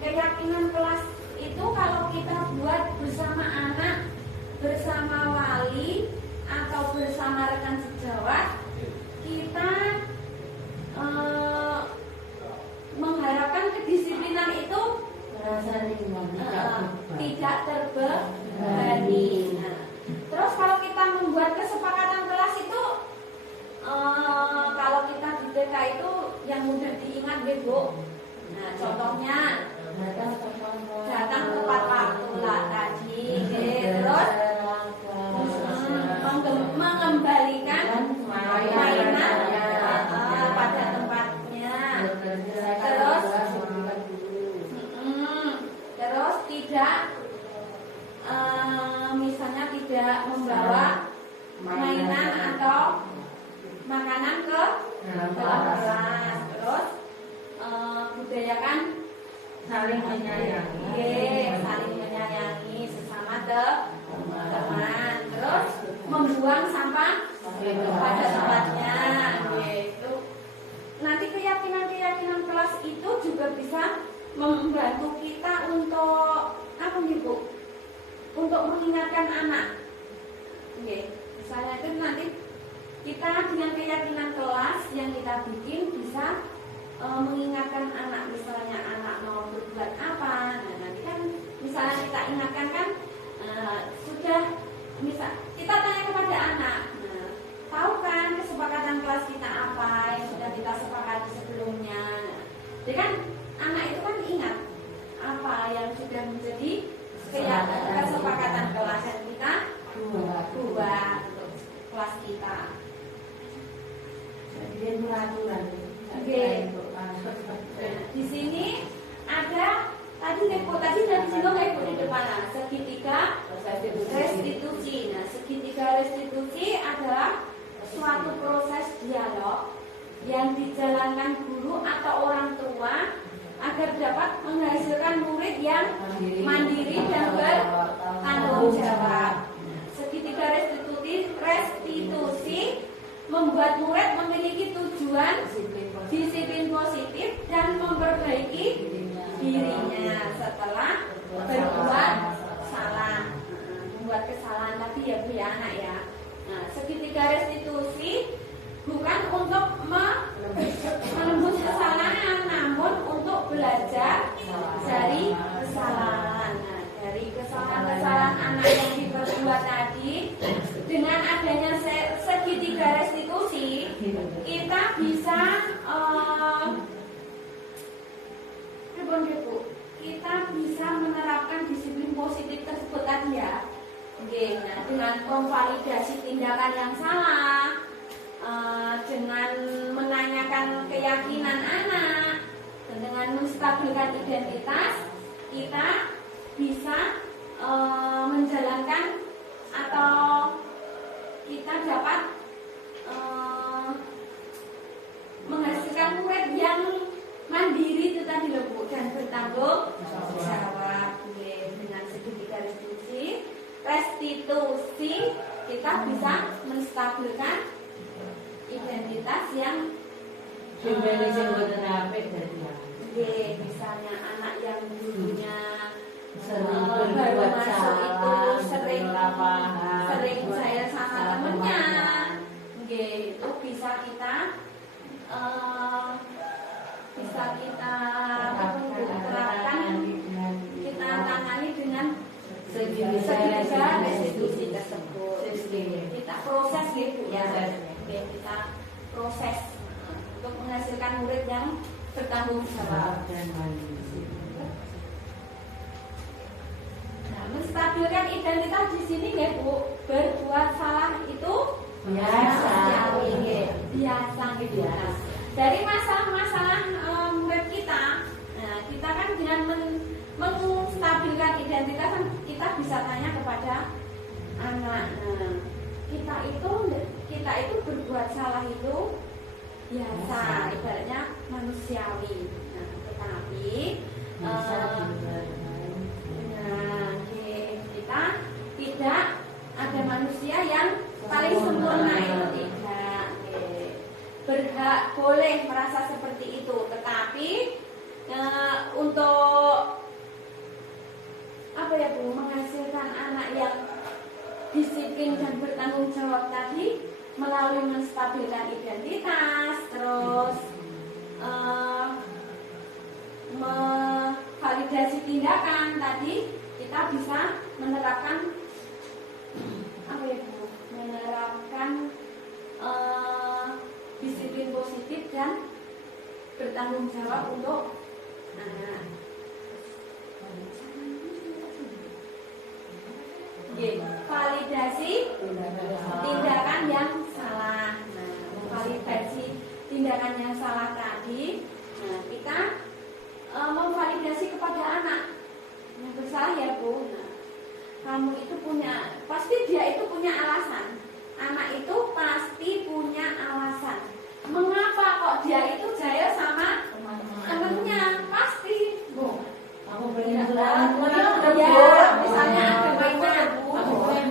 keyakinan kelas itu kalau kita buat bersama anak, bersama wali atau bersama rekan sejawat, kita mengharapkan kedisiplinan itu tidak terbebani. Terus kalau kita membuat kesepakatan kelas itu, kalau mereka itu yang mudah diingat ya Bu. Nah contohnya datang tepat waktu lah tadi, terus mengembalikan mainan pada tempatnya, terus tidak misalnya tidak membawa mainan atau makanan ke dalam kelas, terus budayakan saling menyayangi, saling menyayangi sesama teman, terus membuang sampah pada tempatnya, gitu. Nanti keyakinan kelas itu juga bisa membantu kita untuk apa nih Bu? Untuk mengingatkan anak. Misalnya itu nanti kita dengan keyakinan kelas yang kita bikin bisa mengingatkan anak, misalnya anak mau berbuat apa. Nah nanti kan misalnya kita ingatkan kan sudah misal kita tanya kepada anak, nah, tahu kan kesepakatan kelas kita apa yang sudah kita sepakati sebelumnya. Nah, jadi kan anak itu kan ingat apa yang sudah menjadi kesepakatan kelas yang kita buat untuk kelas kita. Jadi peraturan. Oke. Di sini ada tadi sudah disinggung di depan segitiga restitusi. Nah, segitiga restitusi adalah suatu proses dialog yang dijalankan guru atau orang tua agar dapat menghasilkan murid yang mandiri dan bertanggung jawab. Segitiga restitusi membuat murid memiliki tujuan disiplin positif dan memperbaiki dirinya setelah berbuat salah, membuat kesalahan tadi ya Bu ya anak ya. Nah, segitiga restitusi bukan untuk menembus kesalahan, namun untuk belajar dari kesalahan. Nah, dari kesalahan anak yang diperbuat tadi, dengan adanya segitiga restitusi, kita bisa menerapkan disiplin positif tersebut tadi ya. Nah, dengan memvalidasi tindakan yang salah, dengan menanyakan keyakinan anak, dan dengan menstabilkan identitas, kita bisa menjalankan atau kita dapat menghasilkan murid yang mandiri itu tadi loh Bu, dan bertanggung jawab. Dengan segitiga restitusi kita bisa menstabilkan identitas yang misalnya anak yang dulunya baru masuk itu sering jahil sama temennya, itu bisa kita terapkan, kita tangani dengan segitiga restitusi tersebut. Kita proses gitu ya, kita proses untuk menghasilkan murid yang bertanggung jawab. Nah, menstabilkan identitas di sini ya Bu, berbuat salah itu biasa gitu. Nah, dari masalah-masalah murid kita, nah, kita kan dengan menstabilkan identitas kita bisa tanya kepada anak. Nah, kita itu berbuat salah itu biasa, ibaratnya manusiawi. Nah, tetapi kita tidak ada manusia yang paling sempurna, itu tidak. Berhak boleh merasa seperti itu, tetapi untuk apa ya Bu, menghasilkan anak yang disiplin dan bertanggung jawab tadi melalui menstabilkan identitas, terus validasi tindakan tadi, kita bisa menerapkan apa ya Bu, menerapkan disiplin positif dan bertanggung jawab untuk anak. Validasi tindakan yang salah. Nah, memvalidasi tindakan yang salah tadi, nah, kita memvalidasi kepada anak yang bersalah ya Bu. Nah, kamu itu pasti dia itu punya alasan. Anak itu pasti punya alasan. Mengapa kok dia itu jahil sama temennya? Pasti Bu. Aku pengen Ya, misalnya ada mainan Bu. Aku pengen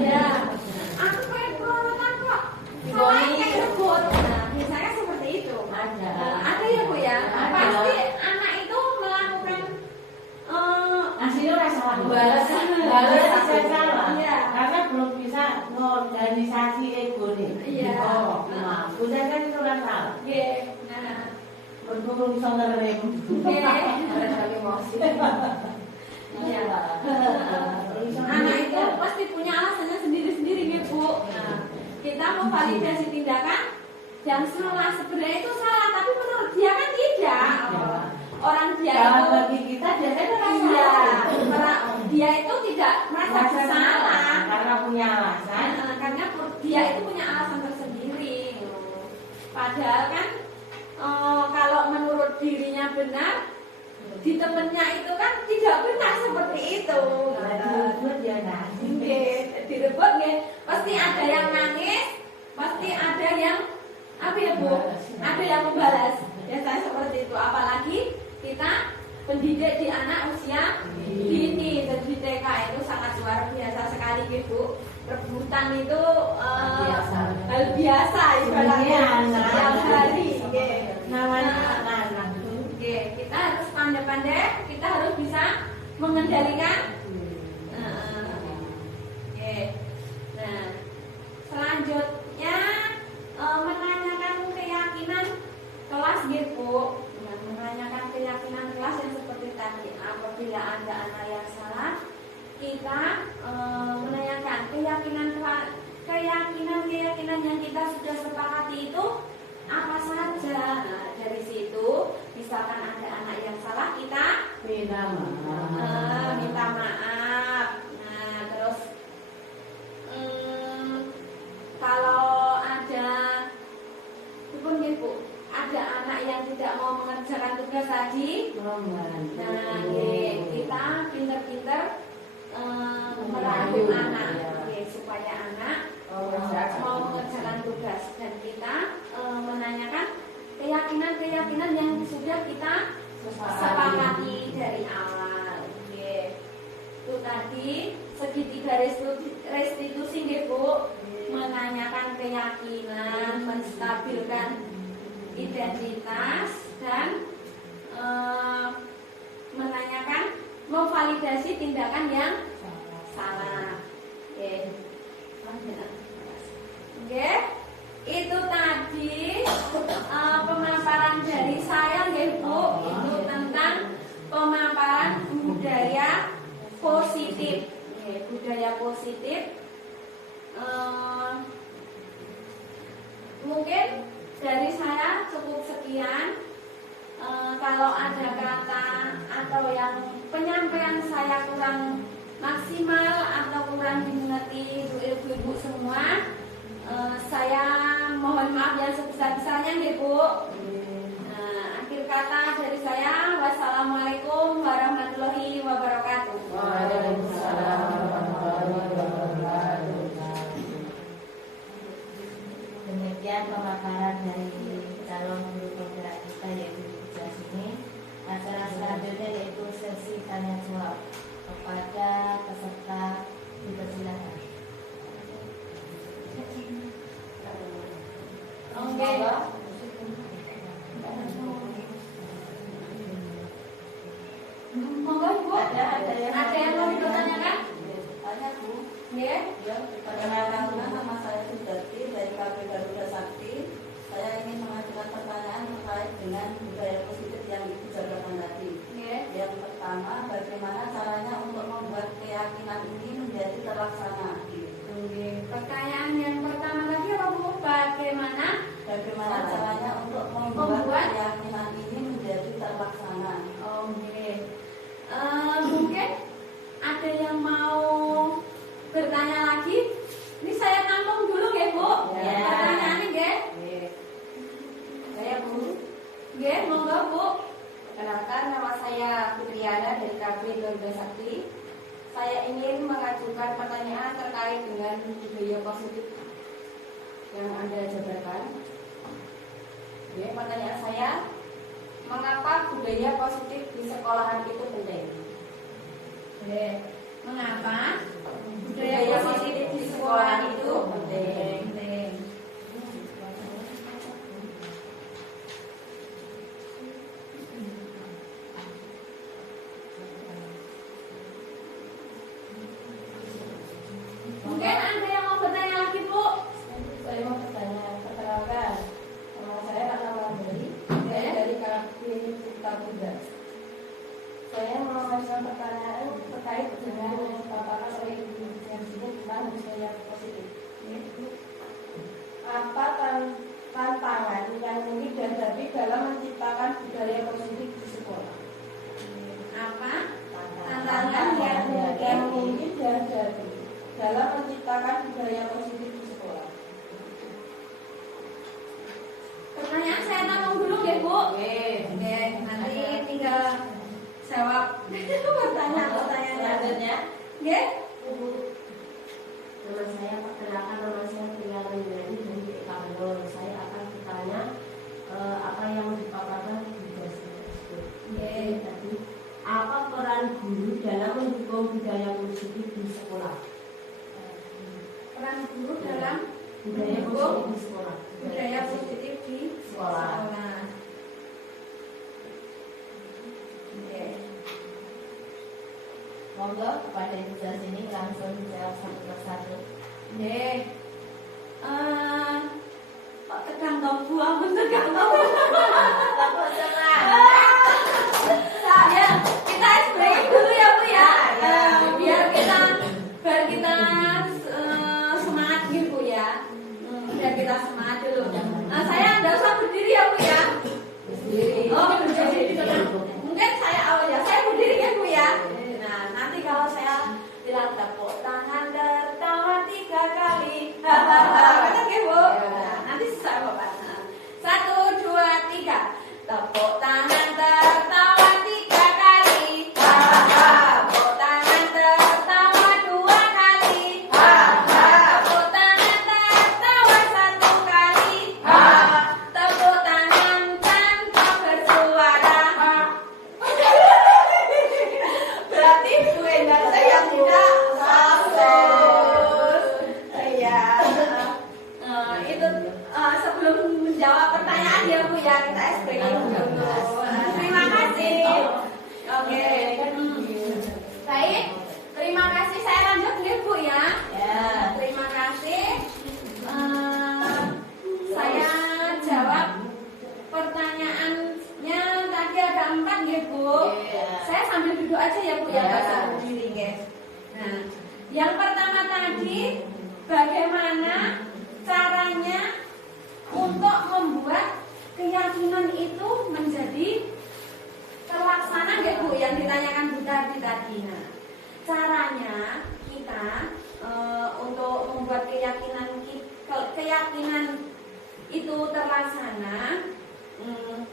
Ya, aku pengen peronotan kok. Soalnya kayak rebut. Nah, misalnya seperti itu. Ada ya Bu ya. Ada. Pasti anak itu melakukan Hasilnya udah salah. Balas. Balas salah. Iya. Karena belum bisa mengorganisasi ego nih. Iya. Nah, udah kan itu udah salah. Iya. Nah, Belum bisa ngerem. iya. Iya. Anak itu pasti punya alasannya sendiri-sendiri nih Bu. Nah, kita memvalidasi tindakan yang salah, sebenarnya itu salah, tapi menurut dia kan tidak. Orang dia Kalau itu bagi kita dia kan iya, dia itu tidak merasa bersalah karena punya alasan. karena dia itu punya alasan tersendiri. Padahal kan kalau menurut dirinya benar, di temennya itu kan tidak benar seperti itu. Direbut ya nanti. Direbut nih, pasti ada yang nangis, pasti ada yang apa ya Bu? Ada yang membalas. Biasanya seperti itu. Apalagi kita pendidik di anak usia dini, dan di TK itu sangat luar biasa sekali Bu. Rebutan itu hal biasa ibaratnya setiap hari. Namanya anak-anak. Kita harus pandai-pandai, kita harus bisa mengendalikan. Nah, selanjutnya menanyakan keyakinan kelas Bu. Nah, menanyakan keyakinan kelas yang seperti tadi. Apabila ada anak yang salah, kita menanyakan keyakinan yang kita sudah sepakati itu apa saja. Nah, dari situ misalkan ada anak yang salah, kita minta maaf. Nah, terus kalau ada Bu, ada anak yang tidak mau mengerjakan tugas tadi, nah, kita pinter-pinter merayu anak, supaya anak mau mengerjakan tugas, dan kita menanyakan keyakinan yang sudah kita sepakati dari awal. Itu tadi segitiga restitusi Bu, menanyakan keyakinan, menstabilkan identitas, dan menanyakan memvalidasi tindakan yang salah. Itu tadi pemaparan dari saya Bu, itu tentang pemaparan budaya positif. Budaya positif mungkin dari saya cukup sekian. Kalau ada kata atau yang penyampaian saya kurang maksimal atau kurang dimengerti ibu-ibu semua, saya mohon maaf yang sebesar-besarnya Bu. Akhir kata dari saya, wassalamualaikum warahmatullahi wabarakatuh. Waalaikumsalam warahmatullahi wabarakatuh. Demikian pemaparan dari calon guru penggerak kita, yaitu Ibu Jasmine. Acara selanjutnya yaitu sesi tanya jawab kepada peserta. Dipersilakan. Oke. Monggo Ibu. Ada yang mau dipertanyakan? Tanya Bu. Ya. Perkenalkan, nama saya Sudati dari KP Garuda Sakti. Saya ingin mengajukan pertanyaan terkait dengan budaya positif yang Ibu jabarkan tadi. Yang pertama, bagaimana caranya untuk membuat keyakinan ini menjadi terlaksana? Pertanyaan yang pertama tadi apa Bu? Bagaimana Bagaimana caranya untuk Bu? Perkenalkan, nama saya Fitriana dari KB Garuda Sakti. Saya ingin mengajukan pertanyaan terkait dengan budaya positif yang Anda jabarkan. Oke, pertanyaan saya, mengapa budaya positif di sekolahan itu penting? Oke. Mengapa Budaya positif di sekolahan itu penting. Penting. Mungkin ada yang mau bertanya lagi, Bu? Saya mau bertanya, perkenalkan, nama saya Ratna Mandiri, saya dari KB Cipta Bunda. Saya mau mengajukan pertanyaan terkait dengan yang dipaparkan oleh Ibu yang sini tentang budaya positif. Apa tantangan yang mungkin dihadapi dalam menciptakan budaya positif di sekolah? Apa? Tantangan yang mungkin dihadapi dalam menciptakan budaya positif di sekolah. Pertanyaan saya tanggung dulu ya, Bu. Oke. Oke, nanti tinggal jawab pertanyaan selanjutnya. Oke? Nama saya perkenalkan, nama saya Pria Lindari dari Kamil. Saya akan bertanya apa yang dipaparkan di tugas tersebut. Tadi, apa peran guru dalam mendukung budaya positif di sekolah? Peran guru dalam Budaya positif di sekolah. budaya positif di Sekolah. Oke. Monggo kepada Ibu sini langsung jawab satu persatu. Oke. Kok tegang dong Bu, ampun tegang dong. Ya, kita break dulu ya Bu ya. Biar kita semangat gitu ya. Biar kita semangat dulu. Saya enggak usah berdiri ya Bu ya. Oh, berdiri. Mungkin saya awal ya. Saya berdiri ya Bu ya. Nah, nanti kalau saya bilang tepuk tangan tertawa 3 kali. Betul ya Bu? Nah, nanti saya Bapak. 1, 2, 3. Tepuk tangan tertawa 3 kali. Tepuk tangan tertawa 2 kali. Tepuk tangan tertawa 1 kali. Tepuk tangan tanpa bersuara. Berarti Bu Endang saya tidak bagus. Iya. Itu sebelum menjawab pertanyaan ya Bu ya, kita SPG dulu. Terima kasih. Oke. Baik. Terima kasih. Saya lanjut nih Bu ya. Terima kasih. Saya jawab pertanyaannya tadi ada 4 ya Bu. Saya sambil duduk aja ya Bu ya, nggak usah berdiri guys. Nah, yang pertama tadi bagaimana caranya untuk membuat keyakinan itu menjadi terlaksana ya Bu yang ditanyakan Bu tadi. Nah, caranya kita untuk membuat keyakinan itu terlaksana,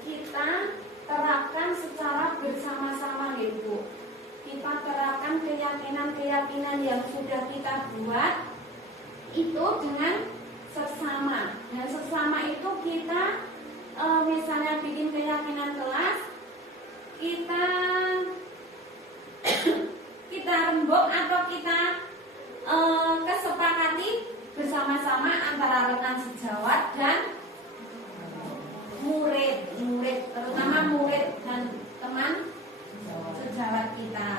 kita terapkan secara bersama-sama ya Bu. Kita terapkan keyakinan-keyakinan yang sudah kita buat itu dengan sesama. Dan sesama itu kita misalnya bikin keyakinan kelas, kita rembuk atau kita kesepakati bersama-sama antara rekan sejawat dan murid, terutama murid dan teman sejawat kita.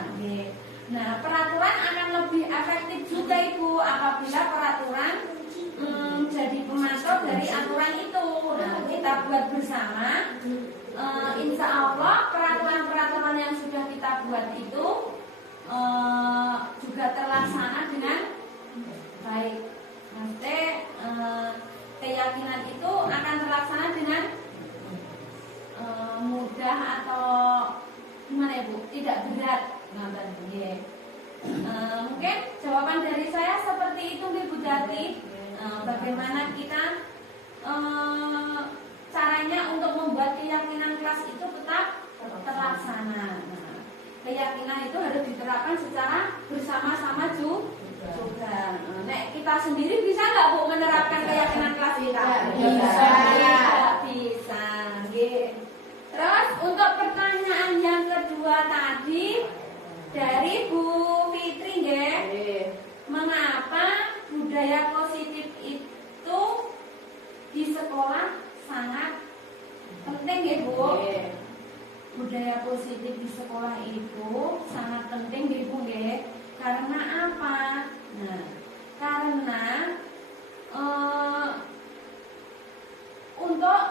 Nah, peraturan akan lebih efektif juga Ibu apabila peraturan jadi pemantau dari aturan itu. Nah, kita buat bersama. Insya Allah peraturan-peraturan yang sudah kita buat itu juga terlaksana dengan baik. Nanti keyakinan itu akan terlaksana dengan mudah atau gimana ya Bu? Tidak berat. Mungkin jawaban dari saya seperti itu Bu Dati. Bagaimana kita caranya untuk membuat keyakinan kelas itu tetap terlaksana. Nah, keyakinan itu harus diterapkan secara bersama-sama juga. Nek kita sendiri bisa nggak Bu menerapkan keyakinan kelas kita? Bisa. Terus untuk pertanyaan yang kedua tadi dari Bu Fitri, mengapa budaya positif itu di sekolah sangat penting ya Bu? Budaya positif di sekolah itu sangat penting ya Bu. Karena apa? Nah, karena untuk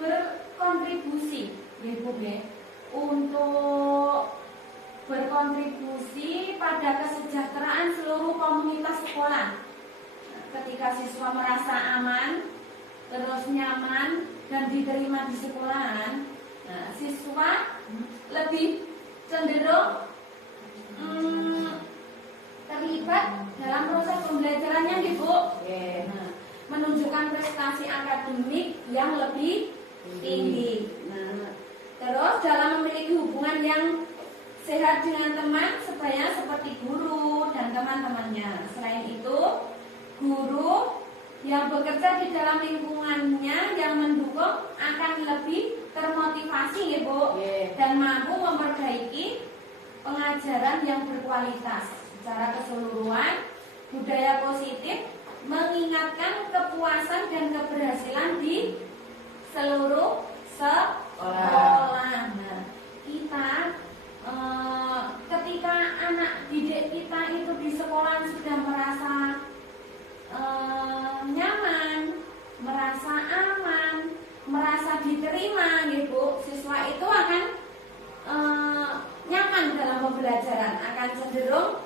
berkontribusi ya Bu, untuk berkontribusi pada kesejahteraan seluruh komunitas sekolah. Ketika siswa merasa aman, terus nyaman dan diterima di sekolahan, nah, siswa lebih cenderung terlibat dalam proses pembelajarannya nih Bu. Nah, menunjukkan prestasi akademik yang lebih tinggi. Nah, terus dalam memiliki hubungan yang sehat dengan teman sebaya seperti guru dan teman-temannya. Selain itu, guru yang bekerja di dalam lingkungannya yang mendukung akan lebih termotivasi ya Bu, dan mampu memperbaiki pengajaran yang berkualitas. Secara keseluruhan, budaya positif mengingatkan kepuasan dan keberhasilan di seluruh sekolah. Nah, kita ketika anak didik kita itu di sekolah sudah merasa nyaman, merasa aman, merasa diterima, Bu, siswa itu akan nyaman dalam pembelajaran, akan cenderung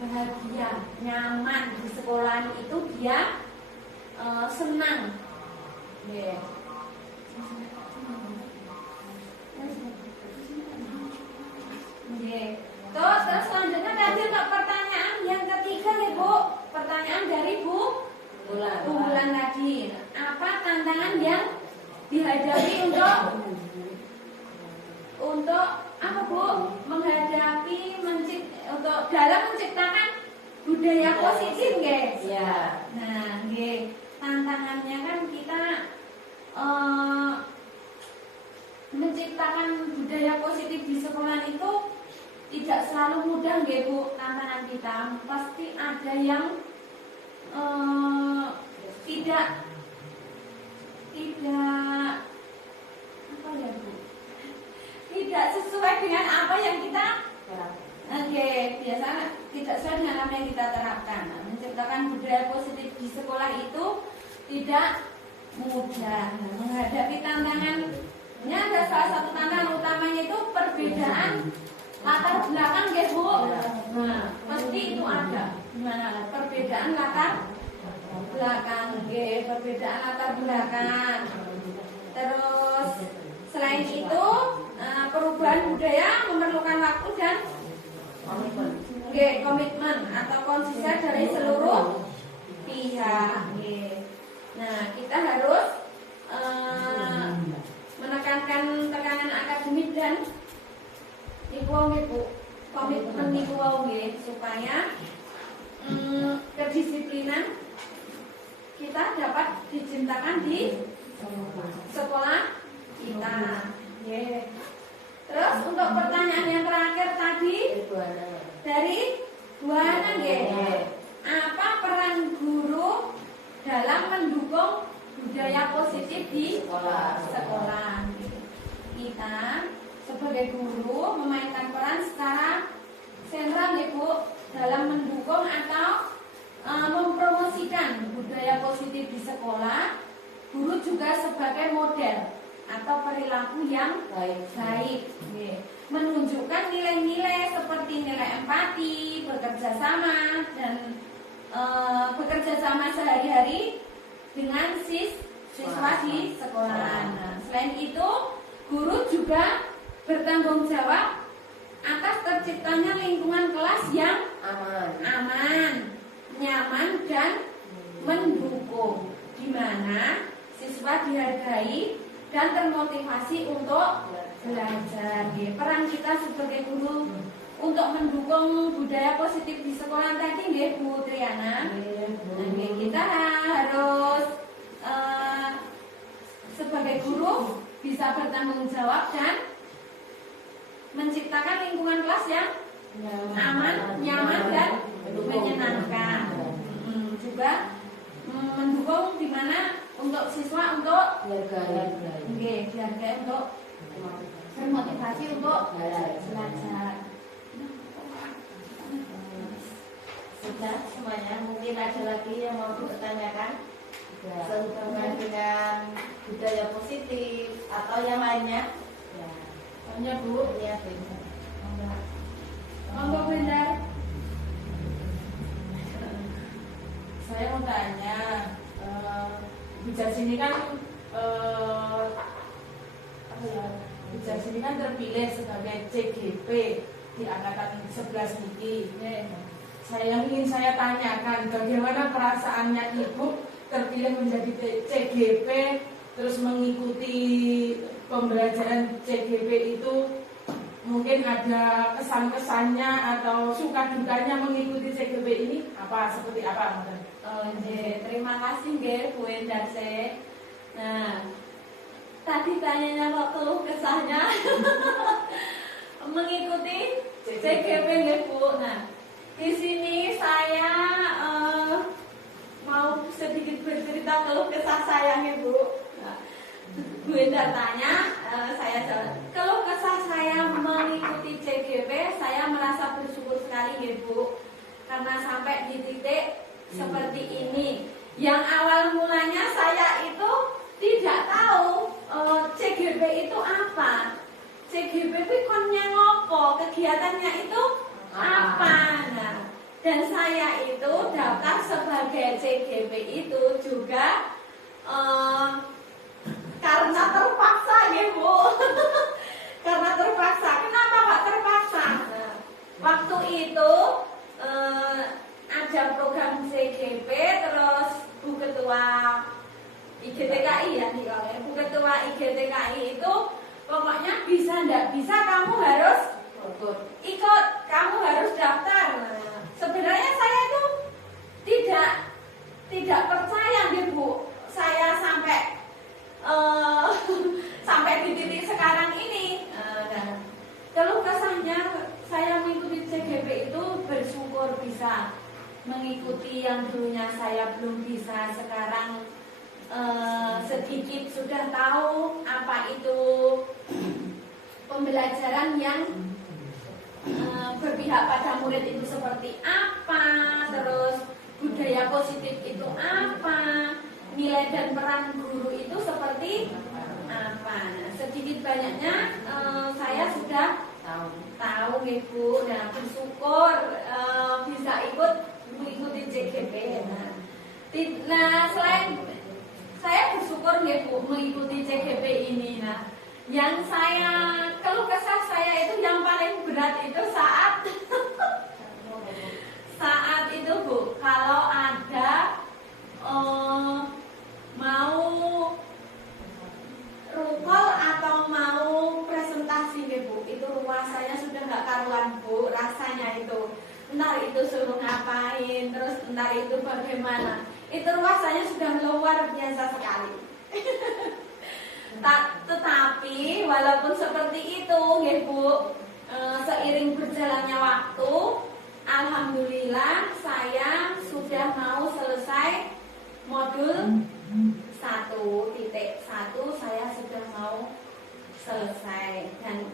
bahagia, nyaman di sekolah itu dia senang. Terus selanjutnya tadi untuk pertanyaan yang ketiga ya Bu, pertanyaan dari Bu Bulan tadi, apa tantangan yang dihadapi untuk apa Bu, menghadapi untuk dalam menciptakan budaya positif guys? Ya. Nah, tantangannya kan kita menciptakan budaya positif di sekolah itu tidak selalu mudah nggih Bu, tantangan kita pasti ada yang tidak apa ya Bu, tidak sesuai dengan apa yang kita biasanya tidak sesuai dengan apa yang kita terapkan. Nah, menciptakan budaya positif di sekolah itu tidak mudah. Nah, menghadapi tantangannya ada salah satu tantangan utamanya itu perbedaan latar belakang ya Bu. Nah, pasti itu ada. Gimana perbedaan latar belakang, perbedaan latar belakang. Terus selain itu perubahan budaya memerlukan waktu dan komitmen atau konsisten dari seluruh pihak. Nah, kita harus menekankan tekanan akademik dan komitmen supaya kedisiplinan kita dapat dicintakan di sekolah kita. Terus untuk pertanyaan yang terakhir tadi dari Bu Ana, apa peran guru dalam mendukung budaya positif di sekolah? Kita sebagai guru memainkan peran secara sentral ya Bu dalam mendukung atau mempromosikan budaya positif di sekolah. Guru juga sebagai model atau perilaku yang baik. Menunjukkan nilai-nilai seperti nilai empati, bekerja sama dan bekerja sama sehari-hari dengan siswa di sekolah. Nah, selain itu, guru juga bertanggung jawab atas terciptanya lingkungan kelas yang aman, nyaman dan mendukung, di mana siswa dihargai, dan termotivasi untuk belajar. Peran kita sebagai guru untuk mendukung budaya positif di sekolah tadi, nggih Bu Triana. Kita harus sebagai guru bisa bertanggung jawab dan menciptakan lingkungan kelas yang aman, nyaman dan menyenangkan. Juga mendukung di mana untuk siswa untuk belajar untuk bermotivasi untuk belajar. Sudah semuanya, mungkin ada lagi yang mau ditanyakan sehubungan dengan budaya positif atau yang lainnya. Soalnya Bu, Ya, Monggo Bunda. saya mau tanya, Bijak sini kan Bijak sini kan terpilih sebagai CGP di angkatan 11 ini. Yang ingin saya tanyakan, bagaimana perasaannya Ibu terpilih menjadi CGP, terus mengikuti pembelajaran CGP itu, mungkin ada kesan-kesannya atau suka dukanya mengikuti CGP ini, seperti apa? Terima kasih nggih Bu Endarse. Nah, tadi tanyanya kok keluh kesahnya mengikuti CGP nggih Bu. Nah, di sini saya mau sedikit bercerita keluh kesah saya nih Bu. Nah, Bu Endar tanya, saya jawab. Keluh kesah saya mengikuti CGP, saya merasa bersyukur sekali nggih Bu, karena sampai di titik seperti ini. Yang awal mulanya saya itu tidak tahu CGP itu apa. CGP itu konnya ngopo, kegiatannya itu apa. Nah, dan saya itu daftar sebagai CGP itu juga karena terpaksa ya Bu. Karena terpaksa. Kenapa Pak terpaksa? Nah, waktu itu ada program CGP, terus Bu Ketua IGTKI ya, Bu Ketua IGTKI itu pokoknya bisa ndak bisa kamu harus ikut, kamu harus daftar. Nah, sebenarnya saya itu tidak percaya nih Bu, saya sampai di titik sekarang ini. Nah, kalau kesahnya saya mengikuti CGP itu bersyukur bisa mengikuti yang dulunya saya belum bisa, sekarang sedikit sudah tahu apa itu pembelajaran yang berpihak pada murid itu seperti apa, terus budaya positif itu apa, nilai dan peran guru itu seperti apa. Nah, sedikit banyaknya saya sudah tahu Bu. Nah, bersyukur bisa mengikuti CGP. Nah, selain saya bersyukur Bu mengikuti CGP ini. Nah, yang saya keluh kesah saya itu yang paling berat itu saat itu Bu, kalau ada mau rukol atau mau presentasi Bu, itu rasanya sudah nggak karuan Bu, rasanya itu entar itu suruh ngapain, terus entar itu bagaimana, itu rasanya sudah luar biasa sekali. Tetapi walaupun seperti itu Bu, seiring berjalannya waktu, alhamdulillah saya sudah mau selesai modul 1.1, saya sudah mau selesai, dan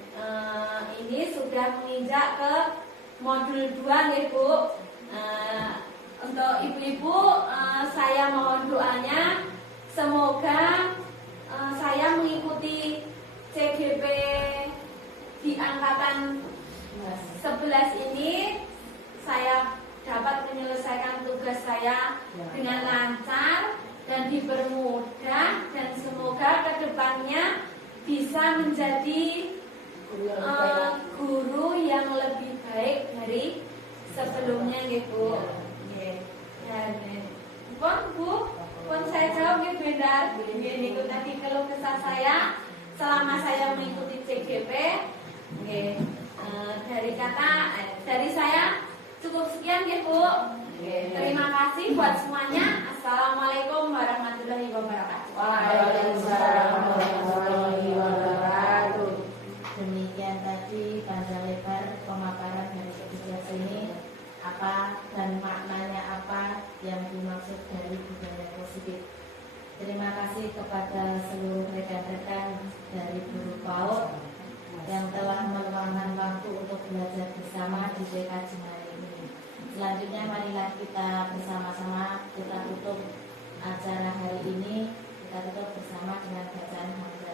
ini sudah menginjak ke modul 2 Bu. Untuk ibu-ibu, saya mohon doanya semoga saya mengikuti CGP di angkatan 11 ini, saya dapat menyelesaikan tugas saya dengan lancar dan dipermudah, dan semoga kedepannya bisa menjadi guru yang lebih baik dari sebelumnya Bu. Bu, Pun saya jawab nih Benda, ini itu tadi keluh kesah saya selama saya mengikuti CGP. Dari saya cukup sekian ya Bu. Terima kasih buat semuanya. Assalamualaikum warahmatullahi wabarakatuh. Waalaikumsalam warahmatullahi wabarakatuh. Demikian tadi panjang lebar pemaparan dari ketiga ini, apa dan maknanya apa yang dimaksud dari budaya positif. Terima kasih kepada seluruh rekan-rekan dari Guru PAUD yang telah meluangkan waktu untuk belajar bersama di TK Jemari ini. Selanjutnya marilah kita bersama-sama kita tutup acara hari ini. Kita tutup bersama dengan bacaan hamdalah.